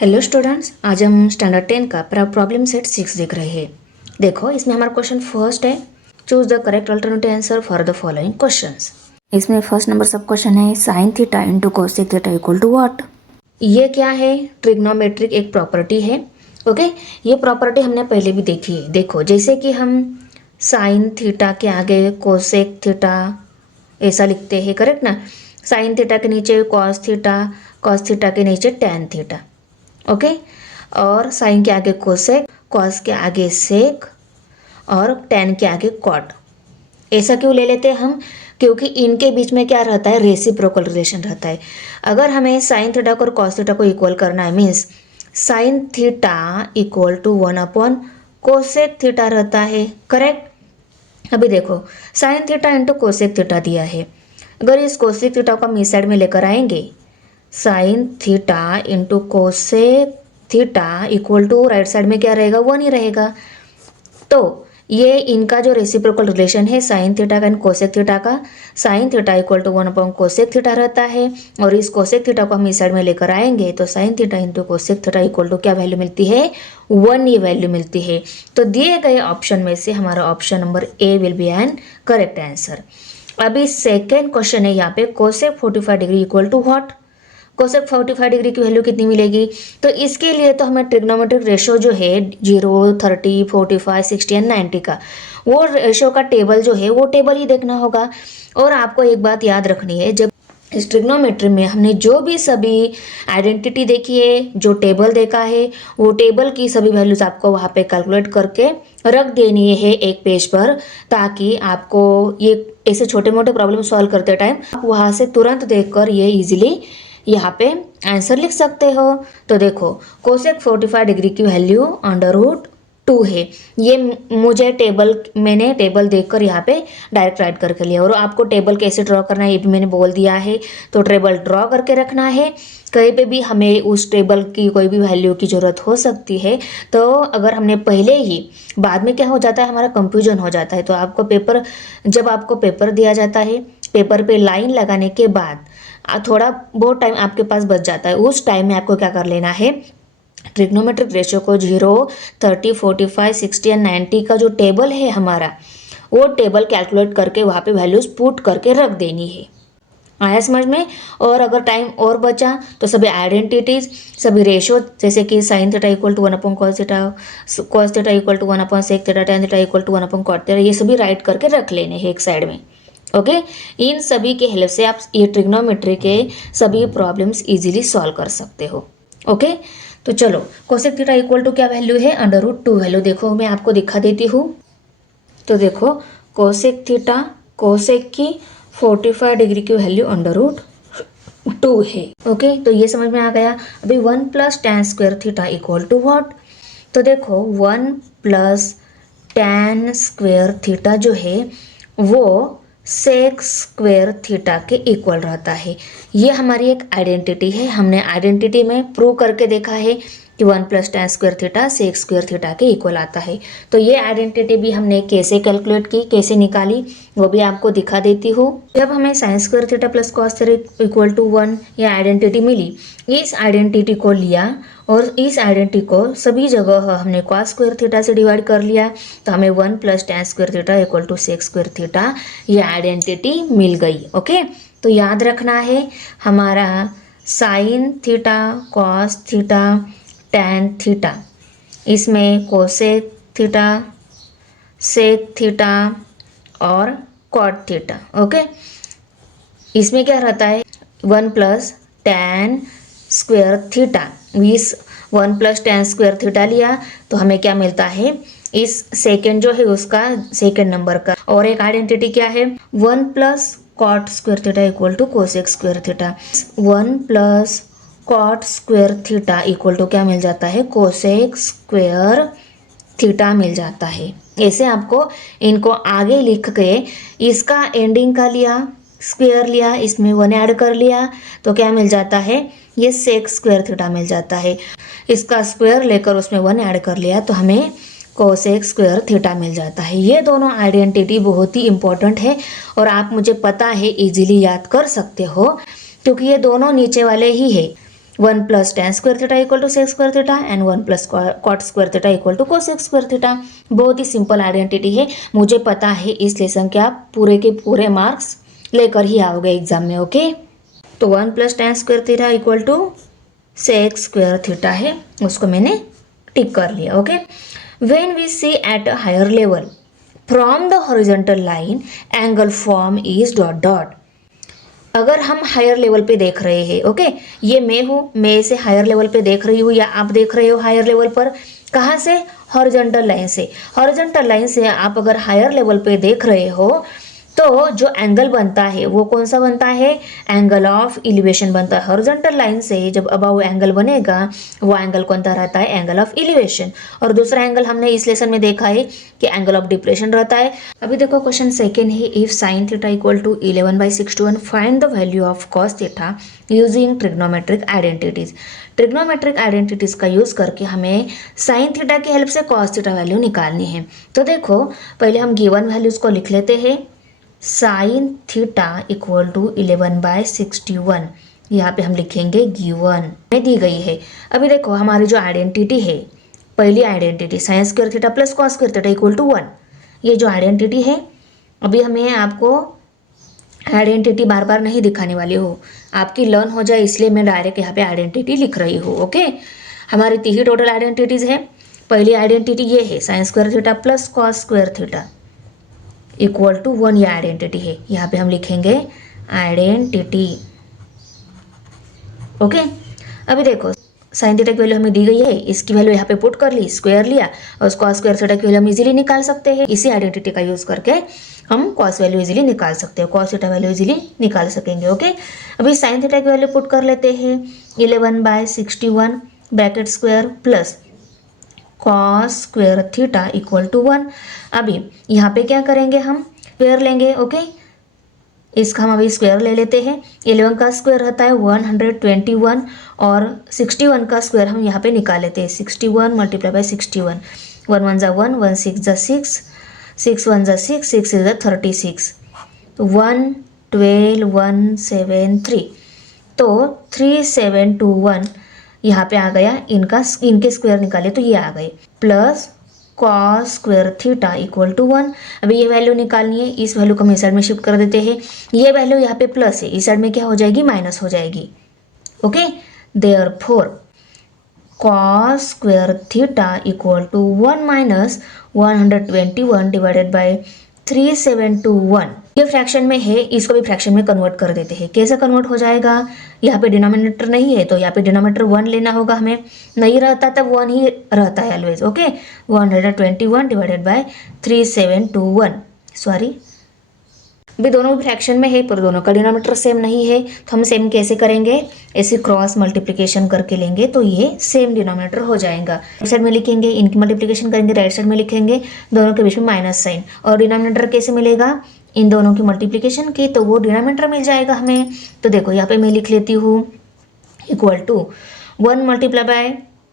Hello students, आज हम standard 10 का प्रॉब्लम सेट 6 देख रहे हैं। देखो, इसमें हमारा क्वेश्चन फर्स्ट है, choose the correct alternative answer for the following questions. इसमें फर्स्ट नंबर सब क्वेश्चन है sine theta into cosec theta equal to what. ये क्या है? ट्रिग्नोमेट्रिक एक प्रॉपर्टी है। ओके, ये प्रॉपर्टी हमने पहले भी देखी है। देखो, जैसे कि हम साइन थीटा के आगे कोसेक थीटा ऐसा लिखते हैं, करेक्ट ना। साइन थीटा के नीचे कॉस थीटा के नीचे टैन थीटा। ओके, और साइन के आगे कोसेक, कॉस के आगे सेक और टैन के आगे कॉट। ऐसा क्यों ले लेते हैं हम? क्योंकि इनके बीच में क्या रहता है? रेसिप्रोकल रिलेशन रहता है। अगर हमें साइन थीटा और कॉस थीटा को इक्वल करना है, means sine theta equal to 1 cosec theta रहता है, करेक्ट। अभी देखो, sine theta into cosec theta दिया है। अगर इस कोसेक थीटा को हम इस साइड में लेकर आएंगे, sine theta into cosec theta equal to right side में क्या रहेगा? 1 ही रहेगा। तो ये इनका जो रेसिप्रोकल रिलेशन है साइन थीटा का एंड कोसेक थीटा का, sine theta equal to 1 cosec theta रहता है। और इस कोसेक थीटा को हम इस साइड में लेकर आएंगे तो sine theta into cosec theta equal to क्या वैल्यू मिलती है? 1 ये वैल्यू मिलती है। तो दिए गए ऑप्शन में से हमारा option number A will be an correct answer. अभी सेकेंड क्वेश्चन है यहाँ पे, cosec 45 degree equal to what. Cosec 45 degree की वैल्यू कितनी मिलेगी? तो इसके लिए तो हमें ट्रिग्नोमेट्रिक रेशो जो है 0, 30, 45, 60 एंड 90 का, वो रेशो का टेबल जो है वो टेबल ही देखना होगा। और आपको एक बात याद रखनी है, जब इस ट्रिग्नोमेट्री में हमने जो भी सभी आइडेंटिटी देखी है, जो टेबल देखा है, वो टेबल की सभी वैल्यूज आपको वहाँ पे कैलकुलेट करके रख देनी है एक पेज पर, ताकि आपको ये ऐसे छोटे मोटे प्रॉब्लम सॉल्व करते टाइम आप वहाँ से तुरंत देखकर ये इजीली यहाँ पे आंसर लिख सकते हो। तो देखो, कोसेक 45 डिग्री की वैल्यू √2 है। ये मैंने टेबल देखकर यहाँ पे डायरेक्ट राइट करके लिया। और आपको टेबल कैसे ड्रॉ करना है ये भी मैंने बोल दिया है। तो टेबल ड्रॉ करके रखना है। कहीं पे भी हमें उस टेबल की कोई भी वैल्यू की ज़रूरत हो सकती है, तो अगर हमने पहले ही, बाद में क्या हो जाता है, हमारा कंफ्यूजन हो जाता है। तो जब आपको पेपर दिया जाता है, पेपर पे लाइन लगाने के बाद थोड़ा बहुत टाइम आपके पास बच जाता है। उस टाइम में आपको क्या कर लेना है, ट्रिग्नोमेट्रिक रेशियो को 0, 30, 45, 60 एंड 90 का जो टेबल है हमारा, वो टेबल कैलकुलेट करके वहाँ पे वैल्यूज पुट करके रख देनी है। आया समझ में? और अगर टाइम और बचा तो सभी आइडेंटिटीज, सभी रेशियो, जैसे कि sine theta equal to 1 cos theta equal to 1 sec theta, tan theta equal to 1 cot theta, ये सभी राइट करके रख लेने हैं एक साइड में। ओके, इन सभी के हेल्प से आप ये ट्रिग्नोमेट्री के सभी प्रॉब्लम्स इजीली सॉल्व कर सकते हो। ओके, तो चलो, कोसेक थीटा इक्वल टू क्या वैल्यू है? √2 वैल्यू। देखो, मैं आपको दिखा देती हूँ। तो देखो, कोसेक थीटा, कोसेक की 45 डिग्री की वैल्यू √2 है। ओके, तो ये समझ में आ गया। अभी 1 + tan square theta equal to what. तो देखो, 1 + tan स्क्वायर थीटा जो है वो सेक स्क्वायर थीटा के इक्वल रहता है। ये हमारी एक आइडेंटिटी है। हमने आइडेंटिटी में प्रूव करके देखा है कि 1 + tan square theta sec square theta के इक्वल आता है। तो ये आइडेंटिटी भी हमने कैसे कैलकुलेट की, कैसे निकाली, वो भी आपको दिखा देती हूँ। जब हमें sin square theta + cos theta equal to 1 ये आइडेंटिटी मिली, इस आइडेंटिटी को लिया और इस आइडेंटिटी को सभी जगह हमने cos स्क्वायर थीटा से डिवाइड कर लिया, तो हमें 1 + tan square theta equal to sec square theta ये आइडेंटिटी मिल गई। ओके, तो याद रखना है, हमारा sine theta, cos theta, tan theta, इसमें कोसेक थीटा, सेक थीटा और कॉट थीटा। ओके, इसमें क्या रहता है? 1 + tan स्क्वायर थीटा। इस 1 + tan स्क्वायर थीटा लिया तो हमें क्या मिलता है? इस सेकेंड जो है उसका सेकेंड नंबर का। और एक आइडेंटिटी क्या है? 1 + cot square theta equal to cosec square theta. 1 + cot square theta equal to क्या मिल जाता है? कोसेक स्क्वायर थीटा मिल जाता है। ऐसे आपको इनको आगे लिख के इसका एंडिंग का लिया, स्क्वायर लिया, इसमें 1 ऐड कर लिया तो क्या मिल जाता है? ये सेक स्क्वायर थीटा मिल जाता है। इसका स्क्वायर लेकर उसमें 1 ऐड कर लिया तो हमें कोसेक स्क्वायर थीटा मिल जाता है। ये दोनों आइडेंटिटी बहुत ही इंपॉर्टेंट है और आप मुझे पता है इजीली याद कर सकते हो, क्योंकि ये दोनों नीचे वाले ही है। 1 plus tan square theta equal to sec square theta and 1 plus cot square theta equal to cosec square theta. बहुत ही सिंपल आइडेंटिटी है, मुझे पता है इस लेसन के आप पूरे के पूरे मार्क्स लेकर ही आओगे एग्जाम में। ओके, तो 1 plus tan square theta equal to sec square theta है, उसको मैंने टिक कर लिया। Okay, when we see at a higher level from the horizontal line angle form is dot dot. अगर हम हायर लेवल पे देख रहे हैं, ओके, ये मैं हूँ, मैं इसे हायर लेवल पे देख रही हूँ या आप देख रहे हो हायर लेवल पर, कहाँ से? हॉरिजॉन्टल लाइन से। हॉरिजॉन्टल लाइन से आप अगर हायर लेवल पे देख रहे हो तो जो एंगल बनता है वो कौन सा बनता है? एंगल ऑफ इलिवेशन बनता है। हॉरिजॉन्टल लाइन से जब अबव एंगल बनेगा वो एंगल कौन सा रहता है? Angle of elevation. और दूसरा एंगल हमने इस लेसन में देखा है कि एंगल ऑफ डिप्रेशन रहता है। अभी देखो क्वेश्चन सेकेंड है, if sine theta equal to 11/61 find the value of cos theta using trigonometric identities. Trigonometric identities का यूज करके हमें साइन थीटा की हेल्प से कॉस थीटा वैल्यू निकालनी है। तो देखो पहले हम गिवन वैल्यूज को लिख लेते हैं। साइन थीटा इक्वल टू 11/61, यहाँ पे हम लिखेंगे गिवन में दी गई है। अभी देखो हमारी जो आइडेंटिटी है, पहली identity sine square theta plus cos square theta equal to 1, ये जो आइडेंटिटी है, अभी हमें आपको आइडेंटिटी बार बार नहीं दिखाने वाली हो, आपकी लर्न हो जाए इसलिए मैं डायरेक्ट यहाँ पे आइडेंटिटी लिख रही हूँ। ओके, हमारी 3 टोटल आइडेंटिटीज है। पहली आइडेंटिटी ये है sine square theta plus cos square theta equal to 1, ये आइडेंटिटी है, यहाँ पे हम लिखेंगे आइडेंटिटी। ओके, अभी देखो साइन थीटा की वैल्यू हमें दी गई है, इसकी वैल्यू यहाँ पे पुट कर ली, स्क्वायर लिया, और उसको स्क्वायर थीटा की वैल्यू हम इजीली निकाल सकते हैं। इसी आइडेंटिटी का यूज करके हम कॉस वैल्यू इजीली निकाल सकते हैं, कॉस थीटा वैल्यू इजीली निकाल सकेंगे। ओके, अभी साइन थीटा की वैल्यू पुट कर लेते हैं 11/61 bracket square plus cos square theta equal to 1। अभी यहाँ पे क्या करेंगे, हम स्क्वायर लेंगे। ओके, इसका हम अभी स्क्वायर ले लेते हैं। 11 का स्क्वायर रहता है 121 और 61 का स्क्वायर हम यहाँ पे निकाल लेते हैं। 61 मल्टीप्लाई बाई 61, 1 1 जा 1, 1 6 जा 6, 6 1 जा 6, 6 6 जा 36, तो 112,173, तो 3721 यहाँ पे आ गया। इनके स्क्वायर निकाले तो ये आ गए, plus cos square theta equal to 1। अभी ये वैल्यू निकालनी है, इस वैल्यू को हम इस साइड में शिफ्ट कर देते हैं। ये वैल्यू यहाँ पे प्लस है, इस साइड में क्या हो जाएगी? माइनस हो जाएगी। Okay, therefore cos square theta equal to 1 minus 121 divided by 3721। ये फ्रैक्शन में है, इसको भी फ्रैक्शन में कन्वर्ट कर देते हैं। कैसे कन्वर्ट हो जाएगा? यहाँ पे डिनोमिनेटर नहीं है तो यहाँ पे डिनोमिनेटर 1 लेना होगा हमें, नहीं रहता तब 1 ही रहता है always. Okay, 121 divided by 3721, sorry भी दोनों भी फ्रैक्शन में है पर दोनों का डिनोमिनेटर सेम नहीं है, तो हम सेम कैसे करेंगे? ऐसे क्रॉस मल्टीप्लिकेशन करके लेंगे तो ये सेम डिनोमिनेटर हो जाएगा। राइट साइड में लिखेंगे, इनकी मल्टीप्लिकेशन करेंगे, राइट साइड में लिखेंगे, दोनों के बीच में माइनस साइन, और डिनोमिनेटर कैसे मिलेगा? इन दोनों की मल्टीप्लिकेशन की, तो वो डिनोमिनेटर मिल जाएगा हमें। तो देखो यहाँ पे मैं लिख लेती हूँ इक्वल टू 1 मल्टीप्लाई बाय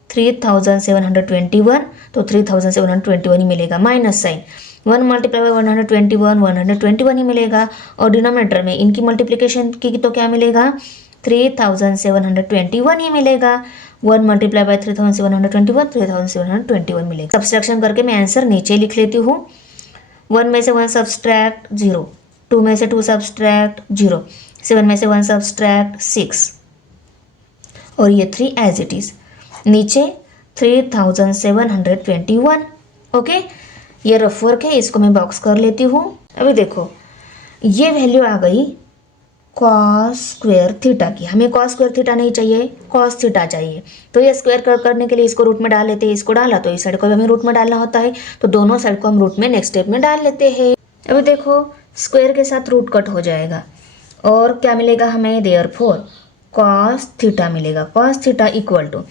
3721, तो 3721 ही मिलेगा, माइनस साइन 1 मल्टीप्लाई बाय 121 ही मिलेगा, और डिनोमिनेटर में इनकी मल्टीप्लिकेशन की तो क्या मिलेगा? 3721 ही मिलेगा। 1 मल्टीप्लाई बाय 3721 मिलेगा। सब्सट्रैक्शन करके मैं आंसर नीचे लिख लेती हूँ। 1 में से 1 सब्सट्रैक्ट 0, 2 में से 2 सब्सट्रैक्ट 0, 7 में से 1 सब्सट्रैक्ट 6, और ये 3 एज इट इज, नीचे 3721। ओके, ये रफ वर्क है, इसको मैं बॉक्स कर लेती हूँ। अभी देखो ये वैल्यू आ गई कॉस स्क्वायर थीटा की, हमें कॉस स्क्वायर थीटा नहीं चाहिए, कॉस थीटा चाहिए। तो ये स्क्वायर करने के लिए इसको रूट में डाल लेते हैं, इसको डाला तो इस साइड को भी हमें रूट में डालना होता है, तो दोनों साइड को हम रूट में नेक्स्ट स्टेप में डाल लेते हैं। अभी देखो स्क्वायर के साथ रूट कट हो जाएगा और क्या मिलेगा हमें? देयरफॉर कॉस थीटा मिलेगा। कॉस थीटा इक्वल टू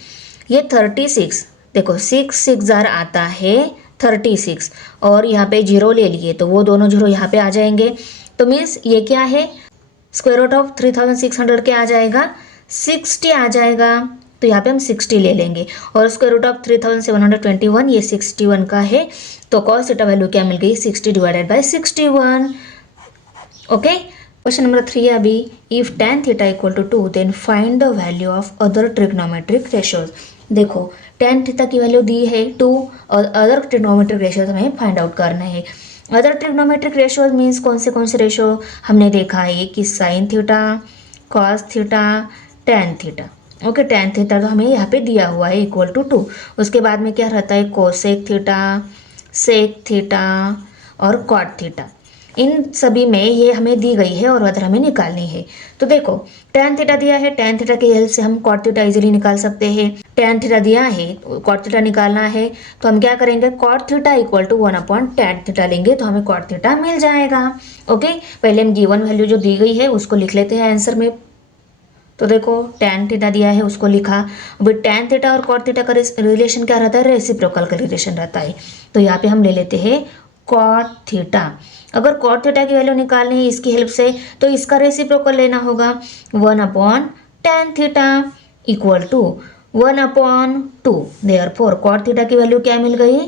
ये 36, देखो 6 6 जार आता है 36, और यहाँ पे 0 ले लिए तो वो दोनों 0 यहाँ पे आ जाएंगे, तो मीन्स ये क्या है? स्क्वायर रूट ऑफ 3600 के आ जाएगा 60 आ जाएगा, तो यहाँ पे हम 60 ले लेंगे, और स्क्वायर रूट ऑफ 3721 ये 61 का है, तो कॉस थीटा वैल्यू क्या मिल गई? 60 divided by 61। Okay, question number 3 अभी, if tan theta equal to 2 then find the value of other trigonometric ratios. देखो tan थीटा की वैल्यू दी है 2 और अदर ट्रिग्नोमेट्रिक रेशियोज हमें फाइंड आउट करना है। अदर ट्रिग्नोमेट्रिक रेशियोज मीन्स कौन से रेशियो हमने देखा है कि sine theta, cos theta, tan theta. Okay, tan theta तो हमें यहाँ पे दिया हुआ है इक्वल टू 2। उसके बाद में क्या रहता है, कोसेक थीटा, सेक थीटा और कॉट थीटा। इन सभी में ये हमें दी गई है और अदर हमें निकालनी है। तो देखो tan थीटा दिया है, tan थीटा की हेल्प से हम cot थीटा इजीली निकाल सकते हैं। tan थीटा दिया है, cot थीटा निकालना है तो हम क्या करेंगे, cot theta equal to 1/tan theta लेंगे तो हमें cot थीटा मिल जाएगा। ओके, पहले हम गिवन वैल्यू जो दी गई है उसको लिख लेते हैं आंसर में। तो देखो tan थीटा दिया है उसको लिखा। अभी tan थीटा और cot थीटा का रिलेशन क्या रहता है, रेसिप्रोकल का रिलेशन रहता है। तो यहाँ पे हम ले लेते हैं cot थीटा। अगर cot थीटा की वैल्यू निकालनी है इसकी हेल्प से तो इसका रेसिप्रोकल लेना होगा 1/tan theta equal to 1/2। Therefore cot theta की वैल्यू क्या मिल गई,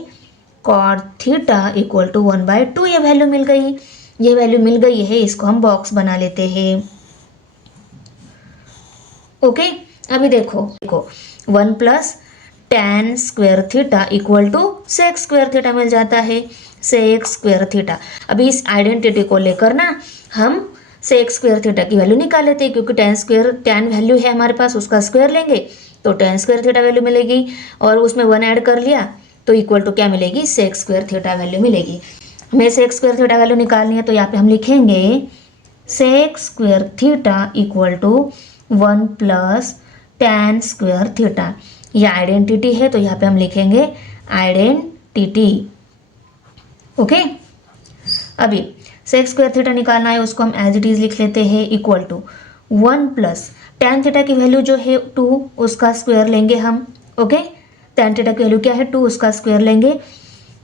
cot थीटा इक्वल टू 1/2 ये वैल्यू मिल गई। ये वैल्यू मिल गई है, इसको हम बॉक्स बना लेते हैं। ओके, अभी देखो 1 plus tan square theta equal to sec square theta मिल जाता है, सेक स्क्वायर थीटा। अभी इस आइडेंटिटी को लेकर ना हम सेक स्क्वायर थीटा की वैल्यू निकाल लेते हैं, क्योंकि tan वैल्यू है हमारे पास, उसका स्क्वायर लेंगे तो tan स्क्वायर थीटा वैल्यू मिलेगी और उसमें 1 ऐड कर लिया तो इक्वल टू क्या मिलेगी, सेक स्क्वायर थीटा वैल्यू मिलेगी। हमें सेक स्क्वायर थीटा वैल्यू निकालनी है तो यहाँ पे हम लिखेंगे sec square theta equal to 1 plus tan square theta. ये आइडेंटिटी है तो यहाँ पे हम लिखेंगे आइडेंटिटी। ओके, अभी सेक स्क्वायर थीटा निकालना है, उसको हम एज इट इज लिख लेते हैं equal to 1 plus tan theta की वैल्यू जो है 2 उसका स्क्वायर लेंगे हम। ओके, tan थीटा की वैल्यू क्या है 2, उसका स्क्वायर लेंगे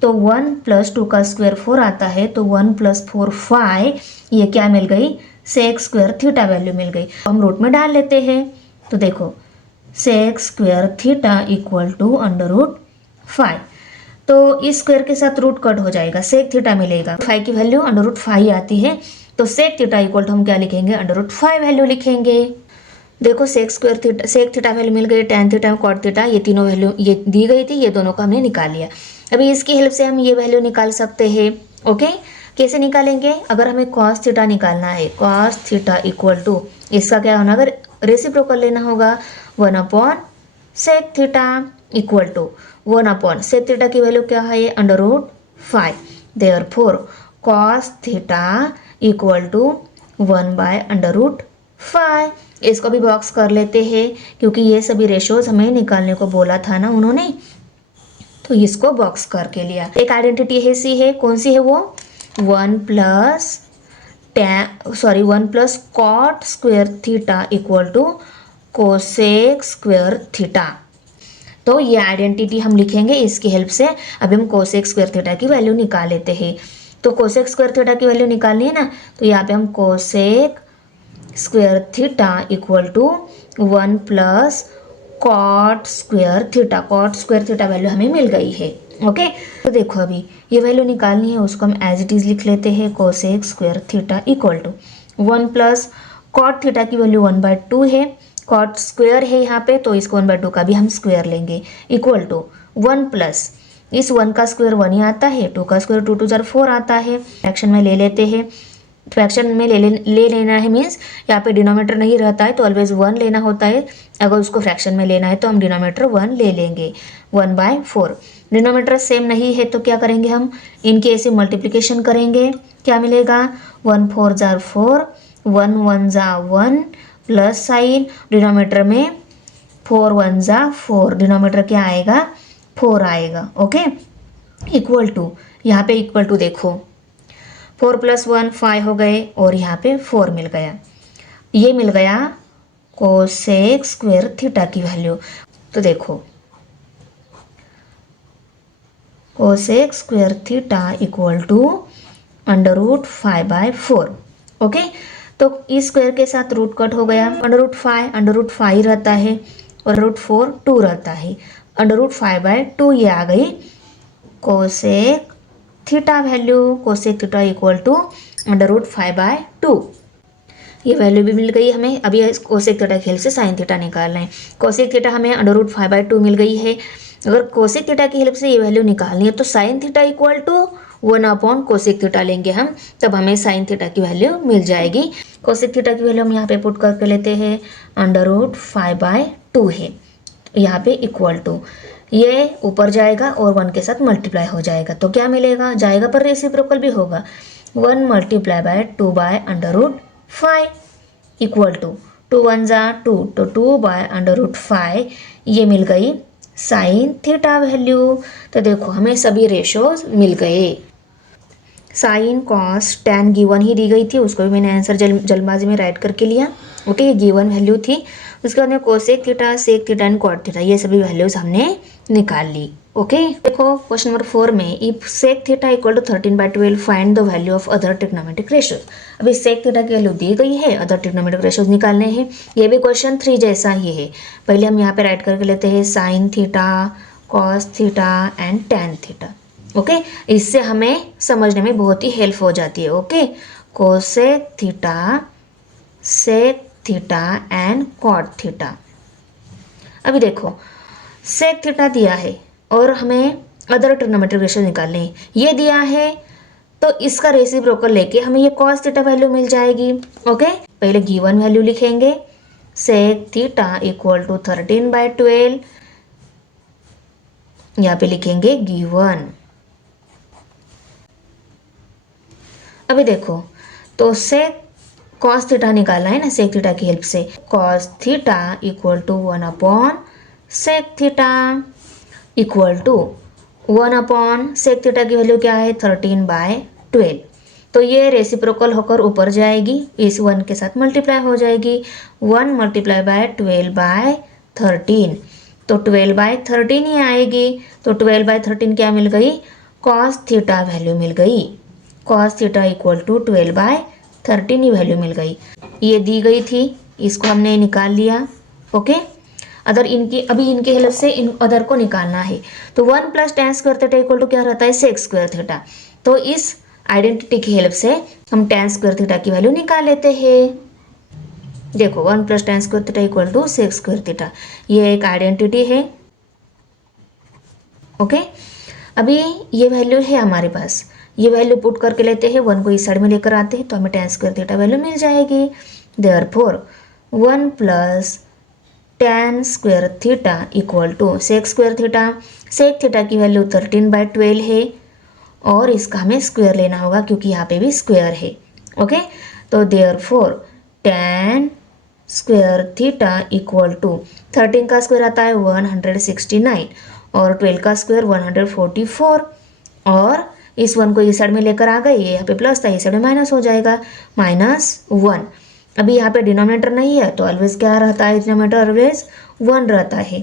तो 1 प्लस 2 का स्क्वायर 4 आता है, तो 1 प्लस 4 5, ये क्या मिल गई, सेक स्क्वायर थीटा वैल्यू मिल गई। हम रूट में डाल लेते हैं तो देखो sec square theta equal to √5। तो इस स्क्वायर के साथ रूट कट हो जाएगा, सेक थीटा मिलेगा। 5 की वैल्यू √5 आती है तो सेक थीटा इक्वल टू हम क्या लिखेंगे, √5 वैल्यू लिखेंगे। देखो सेक थीटा वैल्यू मिल गई, tan थीटा, cot थीटा, ये तीनों वैल्यू ये दी गई थी, ये दोनों को हमने निकाल लिया। अभी इसकी हेल्प से हम ये वैल्यू निकाल सकते हैं। ओके, कैसे निकालेंगे, अगर हमें cos थीटा निकालना है, cos थीटा इक्वल टू इसका क्या होना, अगर रेसिप्रोकल लेना होगा 1/sec theta equal to 1/sec theta की वैल्यू क्या है, √5। Therefore cos theta equal to 1/√5। इसको भी बॉक्स कर लेते हैं क्योंकि ये सभी रेशियोज हमें निकालने को बोला था ना उन्होंने, तो इसको बॉक्स करके लिया। एक आइडेंटिटी है सी है, कौन सी है वो, 1 plus cot square theta equal to cosec square theta. तो ये आइडेंटिटी हम लिखेंगे, इसकी हेल्प से अभी हम कोसेक स्क्वायर थीटा की वैल्यू निकाल लेते हैं। तो कोसेक स्क्वायर थीटा की वैल्यू निकालनी है ना, तो यहाँ पे हम cosec square theta equal to 1 plus cot square theta. cot square theta value हमें मिल गई है। ओके, तो देखो अभी ये वैल्यू निकालनी है, उसको हम एज इट इज लिख लेते हैं, cosec square theta equal to 1 plus cot theta की वैल्यू 1/2 है, cot स्क्वायर है यहाँ पे तो इसको 1/2 का भी हम स्क्वायर लेंगे इक्वल टू 1 प्लस इस 1 का स्क्वायर 1 ही आता है, 2 का स्क्वायर 2 2 4 आता है। फ्रैक्शन में ले लेते हैं, फ्रैक्शन में ले लेना है मीन्स यहाँ पे डिनोमीटर नहीं रहता है तो ऑलवेज 1 लेना होता है। अगर उसको फ्रैक्शन में लेना है तो हम डिनोमीटर 1 ले लेंगे, 1/4। डिनोमीटर सेम नहीं है तो क्या करेंगे, हम इनकी ऐसे मल्टीप्लिकेशन करेंगे, क्या मिलेगा, 1 4 जार 4, 1 1 जा 1 प्लस साइन, डिनोमीटर में 4 1 जा 4, डिनोमीटर क्या आएगा, 4 आएगा। ओके, इक्वल टू यहाँ पे इक्वल टू देखो 4 + 1 5 हो गए और यहाँ पे 4 मिल गया, ये मिल गया कोसेक स्क्वायर थीटा की वैल्यू। तो देखो cosec square theta equal to √5/4। Okay, तो इस स्क्वायर के साथ रूट कट हो गया, √5 रहता है और √4 2 रहता है, √5/2 ये आ गई cosec theta value. Cosec theta equal to √5/2। ये वैल्यू भी मिल गई हमें। अभी कोसेक थीटा की हेल्प से साइन थीटा निकालना है। कोसेक थीटा हमें √5/2 मिल गई है। अगर कोसेक थीटा की हेल्प से ये वैल्यू निकालनी है तो sine theta equal to 1 cosec theta लेंगे हम, तब हमें साइन थीटा की वैल्यू मिल जाएगी। कोसेक थीटा की वैल्यू हम यहाँ पे पुट करके लेते हैं, √5/2 है यहाँ पे इक्वल टू, ये ऊपर जाएगा और 1 के साथ मल्टीप्लाई हो जाएगा तो क्या मिलेगा, जाएगा पर रेसिप्रोकल भी होगा, 1 × 2/√5 इक्वल टू 2 1 जा 2 तो 2/√5 ये मिल गई साइन थीटा वैल्यू। तो देखो हमें सभी रेशोज मिल गए। साइन कॉस टैन गिवन ही दी गई थी, उसको भी मैंने आंसर जल्दबाजी में राइट करके लिया। ओके, ये गिवन वैल्यू थी। उसके बाद में cosec theta, sec theta and cot theta ये सभी वैल्यूज हमने निकाल ली। ओके, देखो क्वेश्चन नंबर 4 में if sec theta equal to 13/12 find the value of other trigonometric ratios. अभी सेक थीटा की वैल्यू दी गई है, अदर ट्रिग्नोमेट्रिक रेशियोज निकालने हैं। ये भी क्वेश्चन 3 जैसा ही है। पहले हम यहाँ पे राइट करके लेते हैं sign theta, cos theta and tan theta. Okay, इससे हमें समझने में बहुत ही हेल्प हो जाती है। Okay, cosec theta, sec theta and cot theta. अभी देखो सेक थीटा दिया है और हमें अदर ट्रिग्नोमेट्रिक रेशियो निकालने हैं। ये दिया है तो इसका रेसिप्रोकल लेके हमें ये कॉस थीटा वैल्यू मिल जाएगी। ओके, पहले गिवन वैल्यू लिखेंगे, सेक थीटा इक्वल टू 13/12, यहाँ पे लिखेंगे गिवन। अभी देखो तो सेक कॉस थीटा निकालना है ना सेक थीटा की हेल्प से, कॉस थीटा इक्वल टू 1/सेक थीटा इक्वल टू 1/सेक थीटा की वैल्यू क्या है 13/12। तो ये रेसिप्रोकल होकर ऊपर जाएगी, इस 1 के साथ मल्टीप्लाई हो जाएगी, 1 × 12/13 तो 12/13 ही आएगी। तो 12/13 क्या मिल गई, कॉस थीटा वैल्यू मिल गई। कॉस थीटा इक्वल टू 12/13 ही वैल्यू मिल गई। ये दी गई थी, इसको हमने निकाल लिया। ओके, अदर इनकी अभी इनकी हेल्प से इन अदर को निकालना है। तो 1 + tan square theta equal to क्या रहता है सेक स्क्वायर थीटा। तो इस आइडेंटिटी की हेल्प से हम tan स्क्वायर थीटा की वैल्यू निकाल लेते हैं। देखो 1 + tan square theta equal to sec square theta, ये एक आइडेंटिटी है। ओके, अभी ये वैल्यू है हमारे पास, ये वैल्यू पुट करके लेते हैं, 1 को इस साइड में लेकर आते हैं तो हमें tan स्क्वायर थीटा वैल्यू मिल जाएगी। Therefore 1 + tan square theta equal to sec square theta. Sec theta की वैल्यू 13/12 है और इसका हमें स्क्वायर लेना होगा क्योंकि यहाँ पे भी स्क्वायर है। ओके, तो therefore tan square theta equal to 13 का स्क्वायर आता है 169 और 12 का स्क्वायर 144 और इस 1 को इस साइड में लेकर आ गए, यहाँ पे प्लस था, इस साइड में माइनस हो जाएगा, -1। अभी यहाँ पे डिनोमिनेटर नहीं है तो ऑलवेज क्या रहता है, डिनोमिनेटर ऑलवेज 1 रहता है।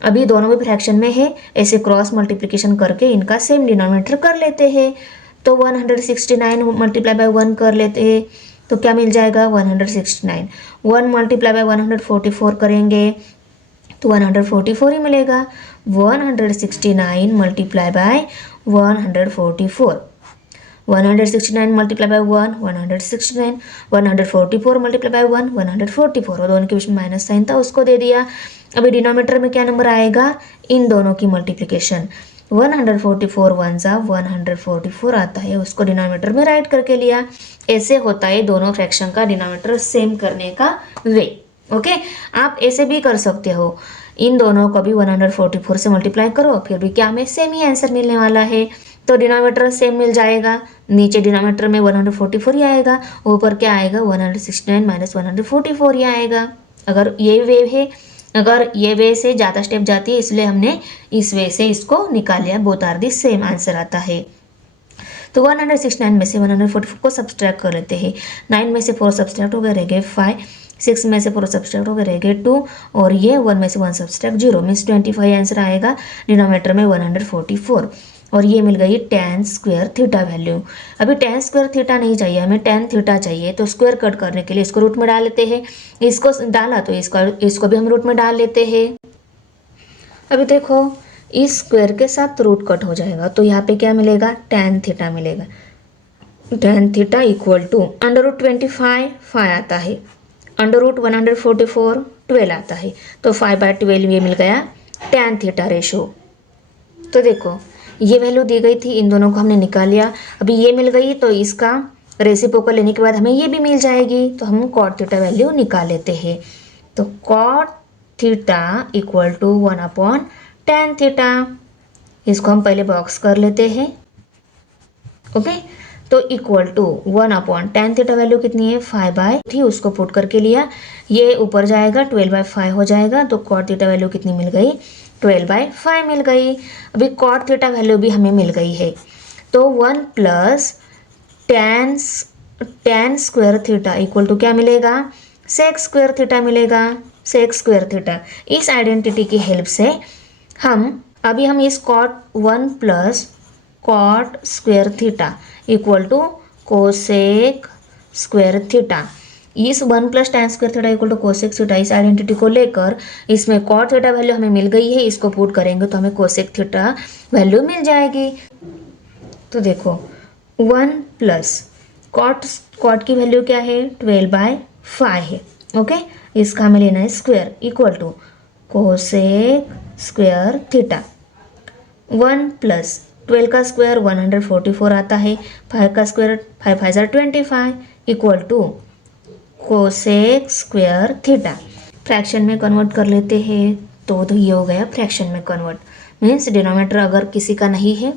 अभी दोनों भी फ्रैक्शन में है, ऐसे क्रॉस मल्टीप्लिकेशन करके इनका सेम डिनोमिनेटर कर लेते हैं। तो 169 × 1 कर लेते हैं तो क्या मिल जाएगा 169। 1 × 144 करेंगे तो 144 ही मिलेगा। 169 × 144, 169 × 1 169, 144 × 1 144 और दोनों के बीच में माइनस साइन था उसको दे दिया। अभी डिनोमिनेटर में क्या नंबर आएगा, इन दोनों की मल्टीप्लिकेशन, 144 1 जा 144 आता है, उसको डिनोमिनेटर में राइट करके लिया। ऐसे होता है दोनों फ्रैक्शन का डिनोमिनेटर सेम करने का वे। ओके, आप ऐसे भी कर सकते हो, इन दोनों को भी 144 से मल्टीप्लाई करो, फिर भी क्या हमें सेम ही आंसर मिलने वाला है। तो डिनोमिनेटर सेम मिल जाएगा, नीचे डिनोमिनेटर में 144 ही आएगा, ऊपर क्या आएगा 169 - 144 ही आएगा। अगर ये वे है, अगर ये वे से ज़्यादा स्टेप जाती है इसलिए हमने इस वे से इसको निकाल लिया, both are the same answer आता है। तो 169 में से 144 को सब्सट्रैक्ट कर लेते हैं, 9 में से 4 सब्सट्रैक्ट हो गए, रह गए 5, 6 में से 4 सब्सट्रैक्ट हो गए, रह गए 2 और ये 1 में से 1 सब्सट्रैक्ट 0 मीन्स 25 आंसर आएगा। डिनोमिनेटर में 144 और ये मिल गई tan स्क्वायर थीटा वैल्यू। अभी tan स्क्वायर थीटा नहीं चाहिए हमें, tan थीटा चाहिए, तो स्क्वायर कट करने के लिए इसको रूट में डाल लेते हैं। इसको डाला तो इसको भी हम रूट में डाल लेते हैं। अभी देखो इस स्क्वायर के साथ रूट कट हो जाएगा तो यहाँ पे क्या मिलेगा tan थीटा मिलेगा। tan theta equal to √25 five आता है, √144 12 आता है, तो 5/12 ये मिल गया tan थीटा रेशो। तो देखो ये वैल्यू दी गई थी, इन दोनों को हमने निकाल लिया, अभी ये मिल गई तो इसका रेसिप्रोकल लेने के बाद हमें ये भी मिल जाएगी, तो हम cot थीटा वैल्यू निकाल लेते हैं। तो cot theta equal to 1/tan theta, इसको हम पहले बॉक्स कर लेते हैं। ओके, तो equal to 1/tan theta value कितनी है 5/3, उसको पुट करके लिया, ये ऊपर जाएगा 12/5 हो जाएगा, तो cot थीटा वैल्यू कितनी मिल गई 12/5 मिल गई। अभी cot थीटा वैल्यू भी हमें मिल गई है, तो 1 plus tan square theta equal to क्या मिलेगा sec स्क्वायर थीटा मिलेगा, sec स्क्वायर थीटा। इस आइडेंटिटी की हेल्प से हम इस cot 1 plus cot square theta equal to cosec square theta, इस 1 plus tan square theta equal to cosec theta, इस आइडेंटिटी को लेकर इसमें cot थीटा वैल्यू हमें मिल गई है, इसको पुट करेंगे तो हमें कोसेक थीटा वैल्यू मिल जाएगी। तो देखो 1 प्लस cot की वैल्यू क्या है 12/5 है। ओके, इसका हमें लेना है square equal to cosec square theta. 1 प्लस 12 का स्क्वायर 144 आता है, 5 का square 5 5 25 equal to cosec square theta. Fraction में कन्वर्ट कर लेते हैं, तो ये हो गया फ्रैक्शन में कन्वर्ट, मीन्स डिनोमिनेटर अगर किसी का नहीं है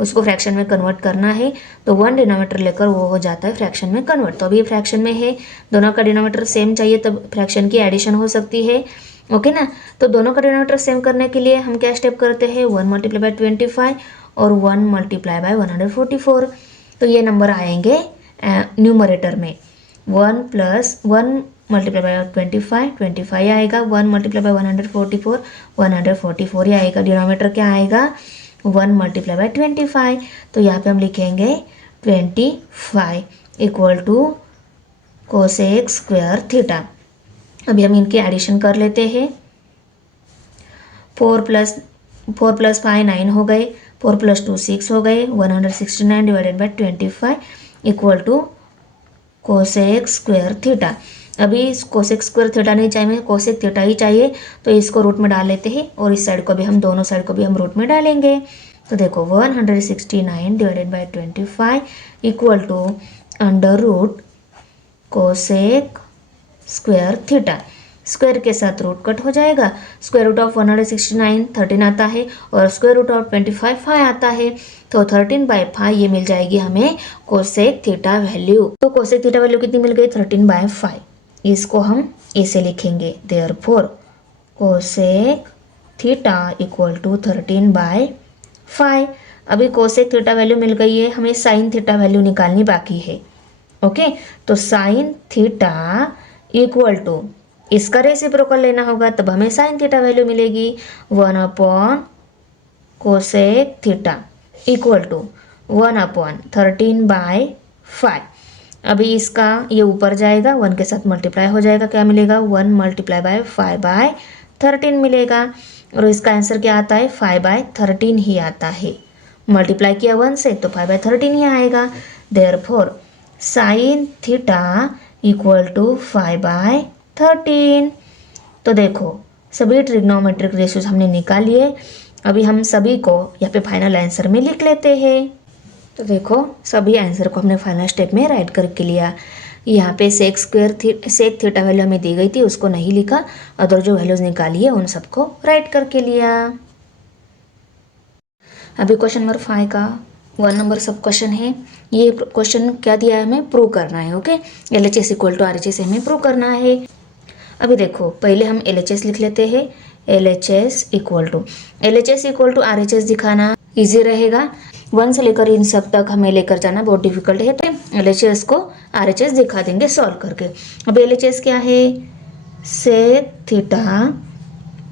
उसको फ्रैक्शन में कन्वर्ट करना है, तो 1 डिनोमिनेटर लेकर वो हो जाता है फ्रैक्शन में कन्वर्ट। तो अभी ये फ्रैक्शन में है, दोनों का डिनोमिनेटर सेम चाहिए तब फ्रैक्शन की एडिशन हो सकती है। ओके ना, तो दोनों का डिनोमिनेटर सेम करने के लिए हम क्या स्टेप करते हैं 1 × 25 और 1 × 144, तो ये नंबर आएंगे न्यूमरेटर में 1 प्लस 1 × 25 आएगा, 1 × 144 ही आएगा, डिनोमिनेटर क्या आएगा 1 × 25, तो यहाँ पे हम लिखेंगे 25 equal to cosec square theta. अभी हम इनके एडिशन कर लेते हैं, 4 प्लस 5 9 हो गए, 4 + 2 6 हो गए, 169 / 25 equal to cosec square theta. अभी कोसेक स्क्वायर थीटा नहीं चाहिए, कोसेक थीटा ही चाहिए, तो इसको रूट में डाल लेते हैं और इस साइड को भी हम दोनों साइड को भी हम रूट में डालेंगे। तो देखो 169 / 25 equal to √ cosec square theta. Square के साथ रूट कट हो जाएगा, स्क्वायर रूट ऑफ 169 13 आता है और स्क्वायर रूट ऑफ 25 5 आता है, तो 13/5 ये मिल जाएगी हमें कोसेक थीटा वैल्यू। तो कोसेक थीटा वैल्यू कितनी मिल गई 13/5, इसको हम ऐसे लिखेंगे, therefore cosec theta equal to 13/5। अभी कोसेक थीटा वैल्यू मिल गई है, हमें साइन थीटा वैल्यू निकालनी बाकी है। ओके, तो साइन थीटा इक्वल टू इसका रेसिप्रोकल लेना होगा, तब हमें साइन थीटा वैल्यू मिलेगी 1 कोसेक थीटा इक्वल टू 1 13/5। अभी इसका ये ऊपर जाएगा, 1 के साथ मल्टीप्लाई हो जाएगा, क्या मिलेगा 1 × 5/13 मिलेगा, और इसका आंसर क्या आता है 5/13 ही आता है। मल्टीप्लाई किया 1 से तो 5/13 ही आएगा, therefore sine theta equal to 5/13। तो देखो सभी ट्रिग्नोमेट्रिक रेशियोज हमने निकाल लिए, अभी हम सभी को यहाँ पे फाइनल आंसर में लिख लेते हैं। तो देखो सभी आंसर को हमने फाइनल स्टेप में राइट करके लिया। यहाँ पे सेक थीटा वैल्यू हमें दी गई थी उसको नहीं लिखा, अदर जो वैल्यूज निकाली है उन सबको राइट करके लिया। अभी क्वेश्चन नंबर 5 का 1 नंबर सब क्वेश्चन है। ये क्वेश्चन क्या दिया है, हमें प्रूव करना है। Okay, LHS equal to RHS हमें प्रूव करना है। अभी देखो पहले हम LHS लिख लेते हैं, LHS इक्वल टू RHS दिखाना इजी रहेगा, 1 से लेकर इन सब तक हमें लेकर जाना बहुत डिफिकल्ट है, तो LHS को RHS दिखा देंगे सॉल्व करके। अब LHS क्या है, sec theta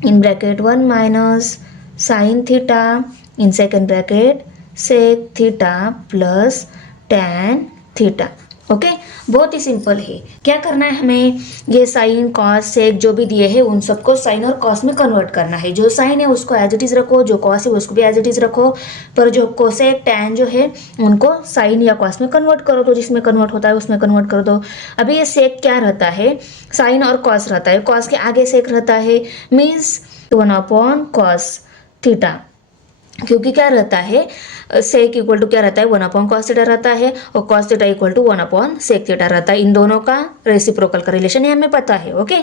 in bracket 1 minus sine theta in second bracket sec theta plus tan theta. Okay, बहुत ही सिंपल है। क्या करना है हमें, ये साइन कॉस सेक जो भी दिए हैं उन सबको साइन और कॉस में कन्वर्ट करना है। जो साइन है उसको एज इट इज रखो, जो कॉस है उसको भी एज इट इज रखो, पर जो कोसेक टैन जो है उनको साइन या कॉस में कन्वर्ट करो, तो जिसमें कन्वर्ट होता है उसमें कन्वर्ट कर दो। अभी ये सेक क्या रहता है, साइन और कॉस रहता है, कॉस के आगे सेक रहता है, मीन्स 1/cos थीटा, क्योंकि क्या रहता है, सेक इक्वल टू क्या रहता है, 1/cos थीटा रहता है, और cos theta equal to 1/sec theta रहता है। इन दोनों का रेसिप्रोकल का रिलेशन ये हमें पता है। ओके,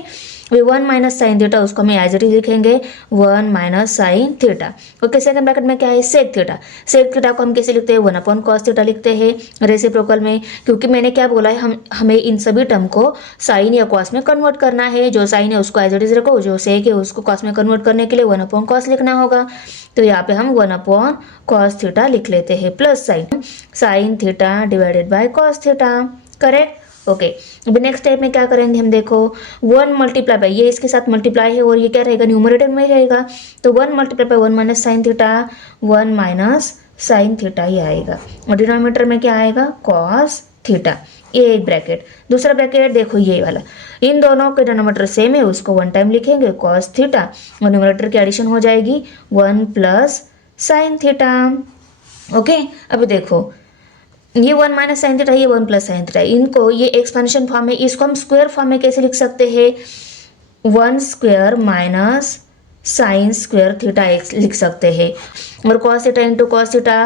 अभी 1 माइनस साइन थीटा उसको हम एज इट इज लिखेंगे 1 minus sine theta. Okay, second bracket में क्या है, सेक थीटा। सेक थीटा को हम कैसे लिखते हैं, 1/cos थीटा लिखते हैं रेसिप्रोकल में, क्योंकि मैंने क्या बोला है, हमें इन सभी टर्म को साइन या कॉस में कन्वर्ट करना है। जो साइन है उसको एज इट इज रखो, जो सेक है उसको कॉस में कन्वर्ट करने के लिए 1/cos लिखना होगा। तो यहाँ पे हम 1/cos थीटा लिख लेते हैं plus sine theta divided by cos theta. Correct. Okay, अभी नेक्स्ट स्टेप में क्या करेंगे हम, देखो 1 मल्टीप्लाई बाय, ये इसके साथ मल्टीप्लाई है और ये क्या रहेगा, न्यूमरेटर में रहेगा, तो 1 multiply by 1 minus sine theta, 1 minus sine theta ही आएगा, और डिनोमिनेटर में क्या आएगा, cos थीटा। ये एक ब्रैकेट, दूसरा ब्रैकेट देखो ये वाला, इन दोनों के डिनोमिनेटर सेम है, उसको 1 टाइम लिखेंगे cos थीटा, और न्यूमरेटर की एडिशन हो जाएगी 1 प्लस साइन थीटा। ओके, अभी देखो ये 1 माइनस साइन थीटा, ये 1 प्लस साइन थीटा, इनको ये एक्सपेंशन फॉर्म है, इसको हम स्क्वायर फॉर्म में कैसे लिख सकते हैं, 1 square minus sine square theta एक्स लिख सकते हैं, और cos theta into cos theta,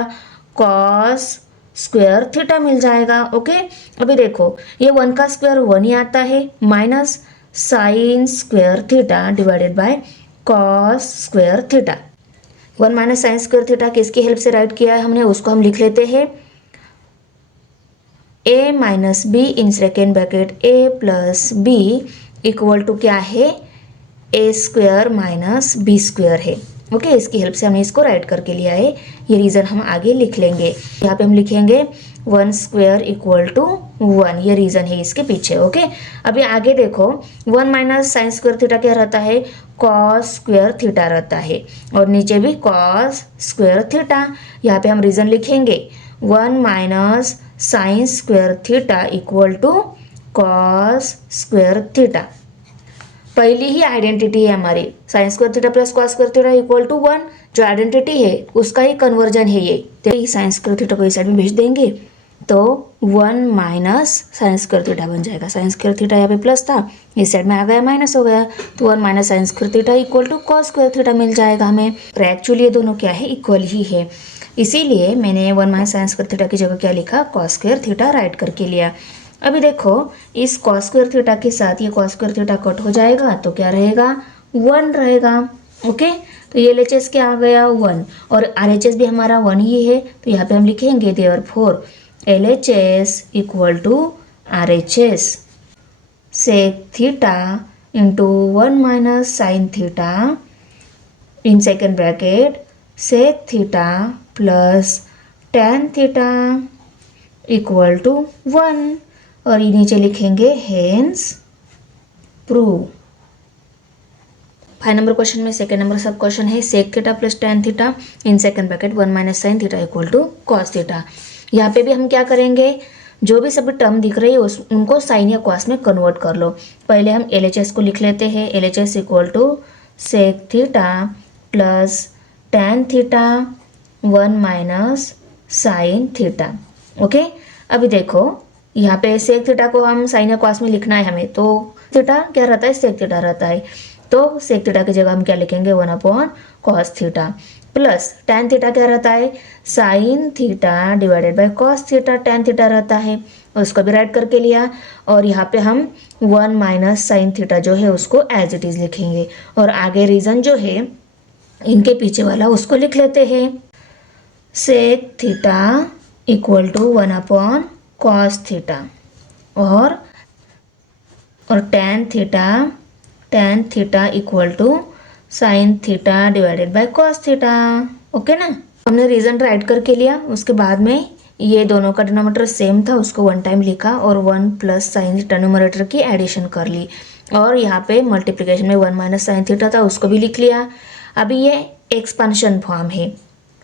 cos square theta मिल जाएगा। ओके, अभी देखो ये 1 का स्क्वायर 1 ही आता है, minus sine square theta divided by cos square theta. 1 minus sine square theta किसकी हेल्प से राइट किया है हमने, उसको हम लिख लेते हैं a minus B in second bracket a plus B equal to क्या है, a square minus B square है। ओके, इसकी हेल्प से हमने इसको राइट करके लिया है, ये रीज़न हम आगे लिख लेंगे। यहाँ पे हम लिखेंगे 1 स्क्वायर इक्वल टू 1, ये रीज़न है इसके पीछे। ओके, अभी आगे देखो 1 माइनस साइन स्क्वायर थीटा क्या रहता है, cos स्क्वायर थीटा रहता है, और नीचे भी cos स्क्वायर थीटा। यहाँ पे हम रीज़न लिखेंगे 1 minus sine square theta equal to cos square theta. पहली ही आइडेंटिटी है हमारी, sine square theta plus cos square theta equal to 1, जो आइडेंटिटी है उसका ही कन्वर्जन है ये, तो साइन स्क्वायर थीटा को इस साइड में भेज देंगे, तो 1 माइनस साइन स्क्वायर थीटा बन जाएगा। साइन स्क्वायर थीटा यहाँ पे प्लस था, इस साइड में आ गया माइनस हो गया, तो 1 minus sine square theta equal to cos square theta मिल जाएगा हमें। और एक्चुअली ये दोनों क्या है, इक्वल ही है, इसीलिए मैंने 1 माइनस साइन स्क्वायर थीटा की जगह क्या लिखा, cos स्क्वायर थीटा राइट करके लिया। अभी देखो इस cos स्क्वायर थीटा के साथ ये cos स्क्वायर थीटा कट हो जाएगा, तो क्या रहेगा, 1 रहेगा। ओके, तो ये LHS क्या आ गया, 1, और RHS भी हमारा 1 ही है, तो यहाँ पे हम लिखेंगे therefore LHS equal to RHS sec theta into 1 minus sine theta in second bracket sec theta plus tan theta equal to 1, और ये नीचे लिखेंगे हेंस प्रूव। 5 नंबर क्वेश्चन में सेकेंड नंबर सब क्वेश्चन है, sec theta plus tan theta in second bracket 1 minus sine theta equal to cos theta. यहाँ पे भी हम क्या करेंगे, जो भी सभी टर्म दिख रही है उनको साइन या cos में कन्वर्ट कर लो। पहले हम LHS को लिख लेते हैं, LHS equal to sec theta plus tan theta 1 minus sine theta. Okay, अभी देखो यहाँ पे सेक थीटा को हम साइन या cos में लिखना है हमें, तो थीटा क्या रहता है, सेक थीटा रहता है, तो सेक थीटा की जगह हम क्या लिखेंगे, 1/cos theta plus tan theta क्या रहता है, sine theta divided by cos theta, tan theta रहता है, उसको भी राइट करके लिया, और यहाँ पे हम 1 माइनस साइन थीटा जो है उसको एज इट इज लिखेंगे, और आगे रीजन जो है इनके पीछे वाला उसको लिख लेते हैं, sec theta equal to 1/cos theta, और tan theta equal to sine theta divided by cos theta. Okay ना, हमने रीजन राइट करके लिया, उसके बाद में ये दोनों का डिनोमिनेटर सेम था, उसको 1 टाइम लिखा, और 1 प्लस साइन थीटा न्यूमरेटर की एडिशन कर ली, और यहाँ पे मल्टीप्लिकेशन में 1 माइनस साइन थीटा था उसको भी लिख लिया। अभी ये एक्सपेंशन फॉर्म है।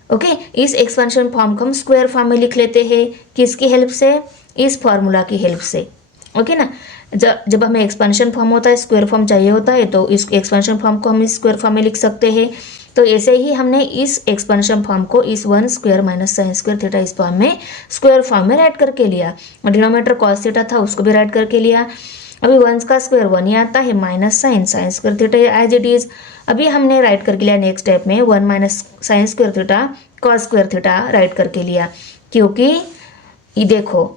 ओके, इस एक्सपेंशन फॉर्म को हम स्क्वायर फॉर्म में लिख लेते हैं, किसकी हेल्प से, इस फॉर्मूला की हेल्प से, ओके ना। जब हमें एक्सपेंशन फॉर्म होता है, स्क्वायर फॉर्म चाहिए होता है, तो इस एक्सपेंशन फॉर्म को हम इस स्क्वायर फॉर्म में लिख सकते हैं। तो ऐसे ही हमने इस एक्सपेंशन फॉर्म को इस 1 square minus sine square theta इस फॉर्म में स्क्वायर फॉर्म में राइट करके लिया। डिनोमिनेटर कॉस थीटा था, उसको भी राइट करके लिया। अभी 1 का स्क्वायर 1 ही आता है, minus sine square theta as it is. अभी हमने राइट करके लिया नेक्स्ट स्टेप में 1 minus sine square theta cos square theta write करके लिया, क्योंकि ये देखो,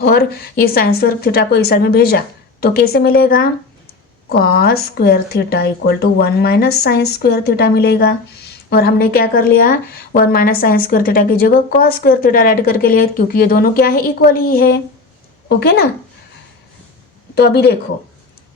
और ये साइन स्क्वायर थीटा को इस साइड में भेजा तो कैसे मिलेगा, cos square theta equal to 1 minus sine square theta मिलेगा। और हमने क्या कर लिया, 1 माइनस साइन स्क्वायर थीटा की जगह कॉस स्क्वायर थीटा राइट करके लिया, क्योंकि ये दोनों क्या है, इक्वल ही है, ओके ना। तो अभी देखो,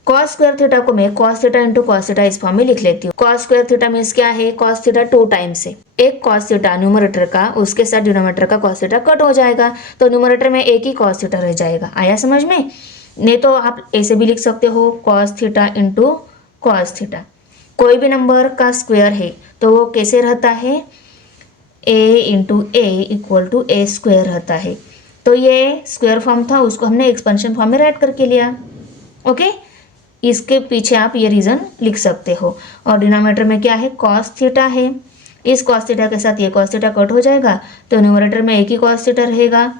कॉस स्क्वायर थीटा को मैं cos theta into cos theta इस फॉर्म में लिख लेती हूँ। कॉस स्क्वायर थीटा मीन्स क्या है, कॉस थीटा 2 टाइम्स है। एक कॉस थीटा न्यूमरेटर का, उसके साथ डिनोमिनेटर का कॉस थीटा कट हो जाएगा, तो न्यूमरेटर में एक ही कॉस थीटा रह जाएगा। आया समझ में? नहीं तो आप ऐसे भी लिख सकते हो, cos theta into cos theta. कोई भी नंबर का स्क्वायर है तो वो कैसे रहता है, a into a equal to a square रहता है। तो ये स्क्वायर फॉर्म था, उसको हमने एक्सपेंशन फॉर्म में राइट करके लिया, ओके। इसके पीछे आप ये रीज़न लिख सकते हो। और डिनोमिनेटर में क्या है, कॉस थीटा है। इस कॉस थीटा के साथ ये कॉस थीटा कट हो जाएगा, तो न्यूमरेटर में एक ही कॉस थीटा रहेगा।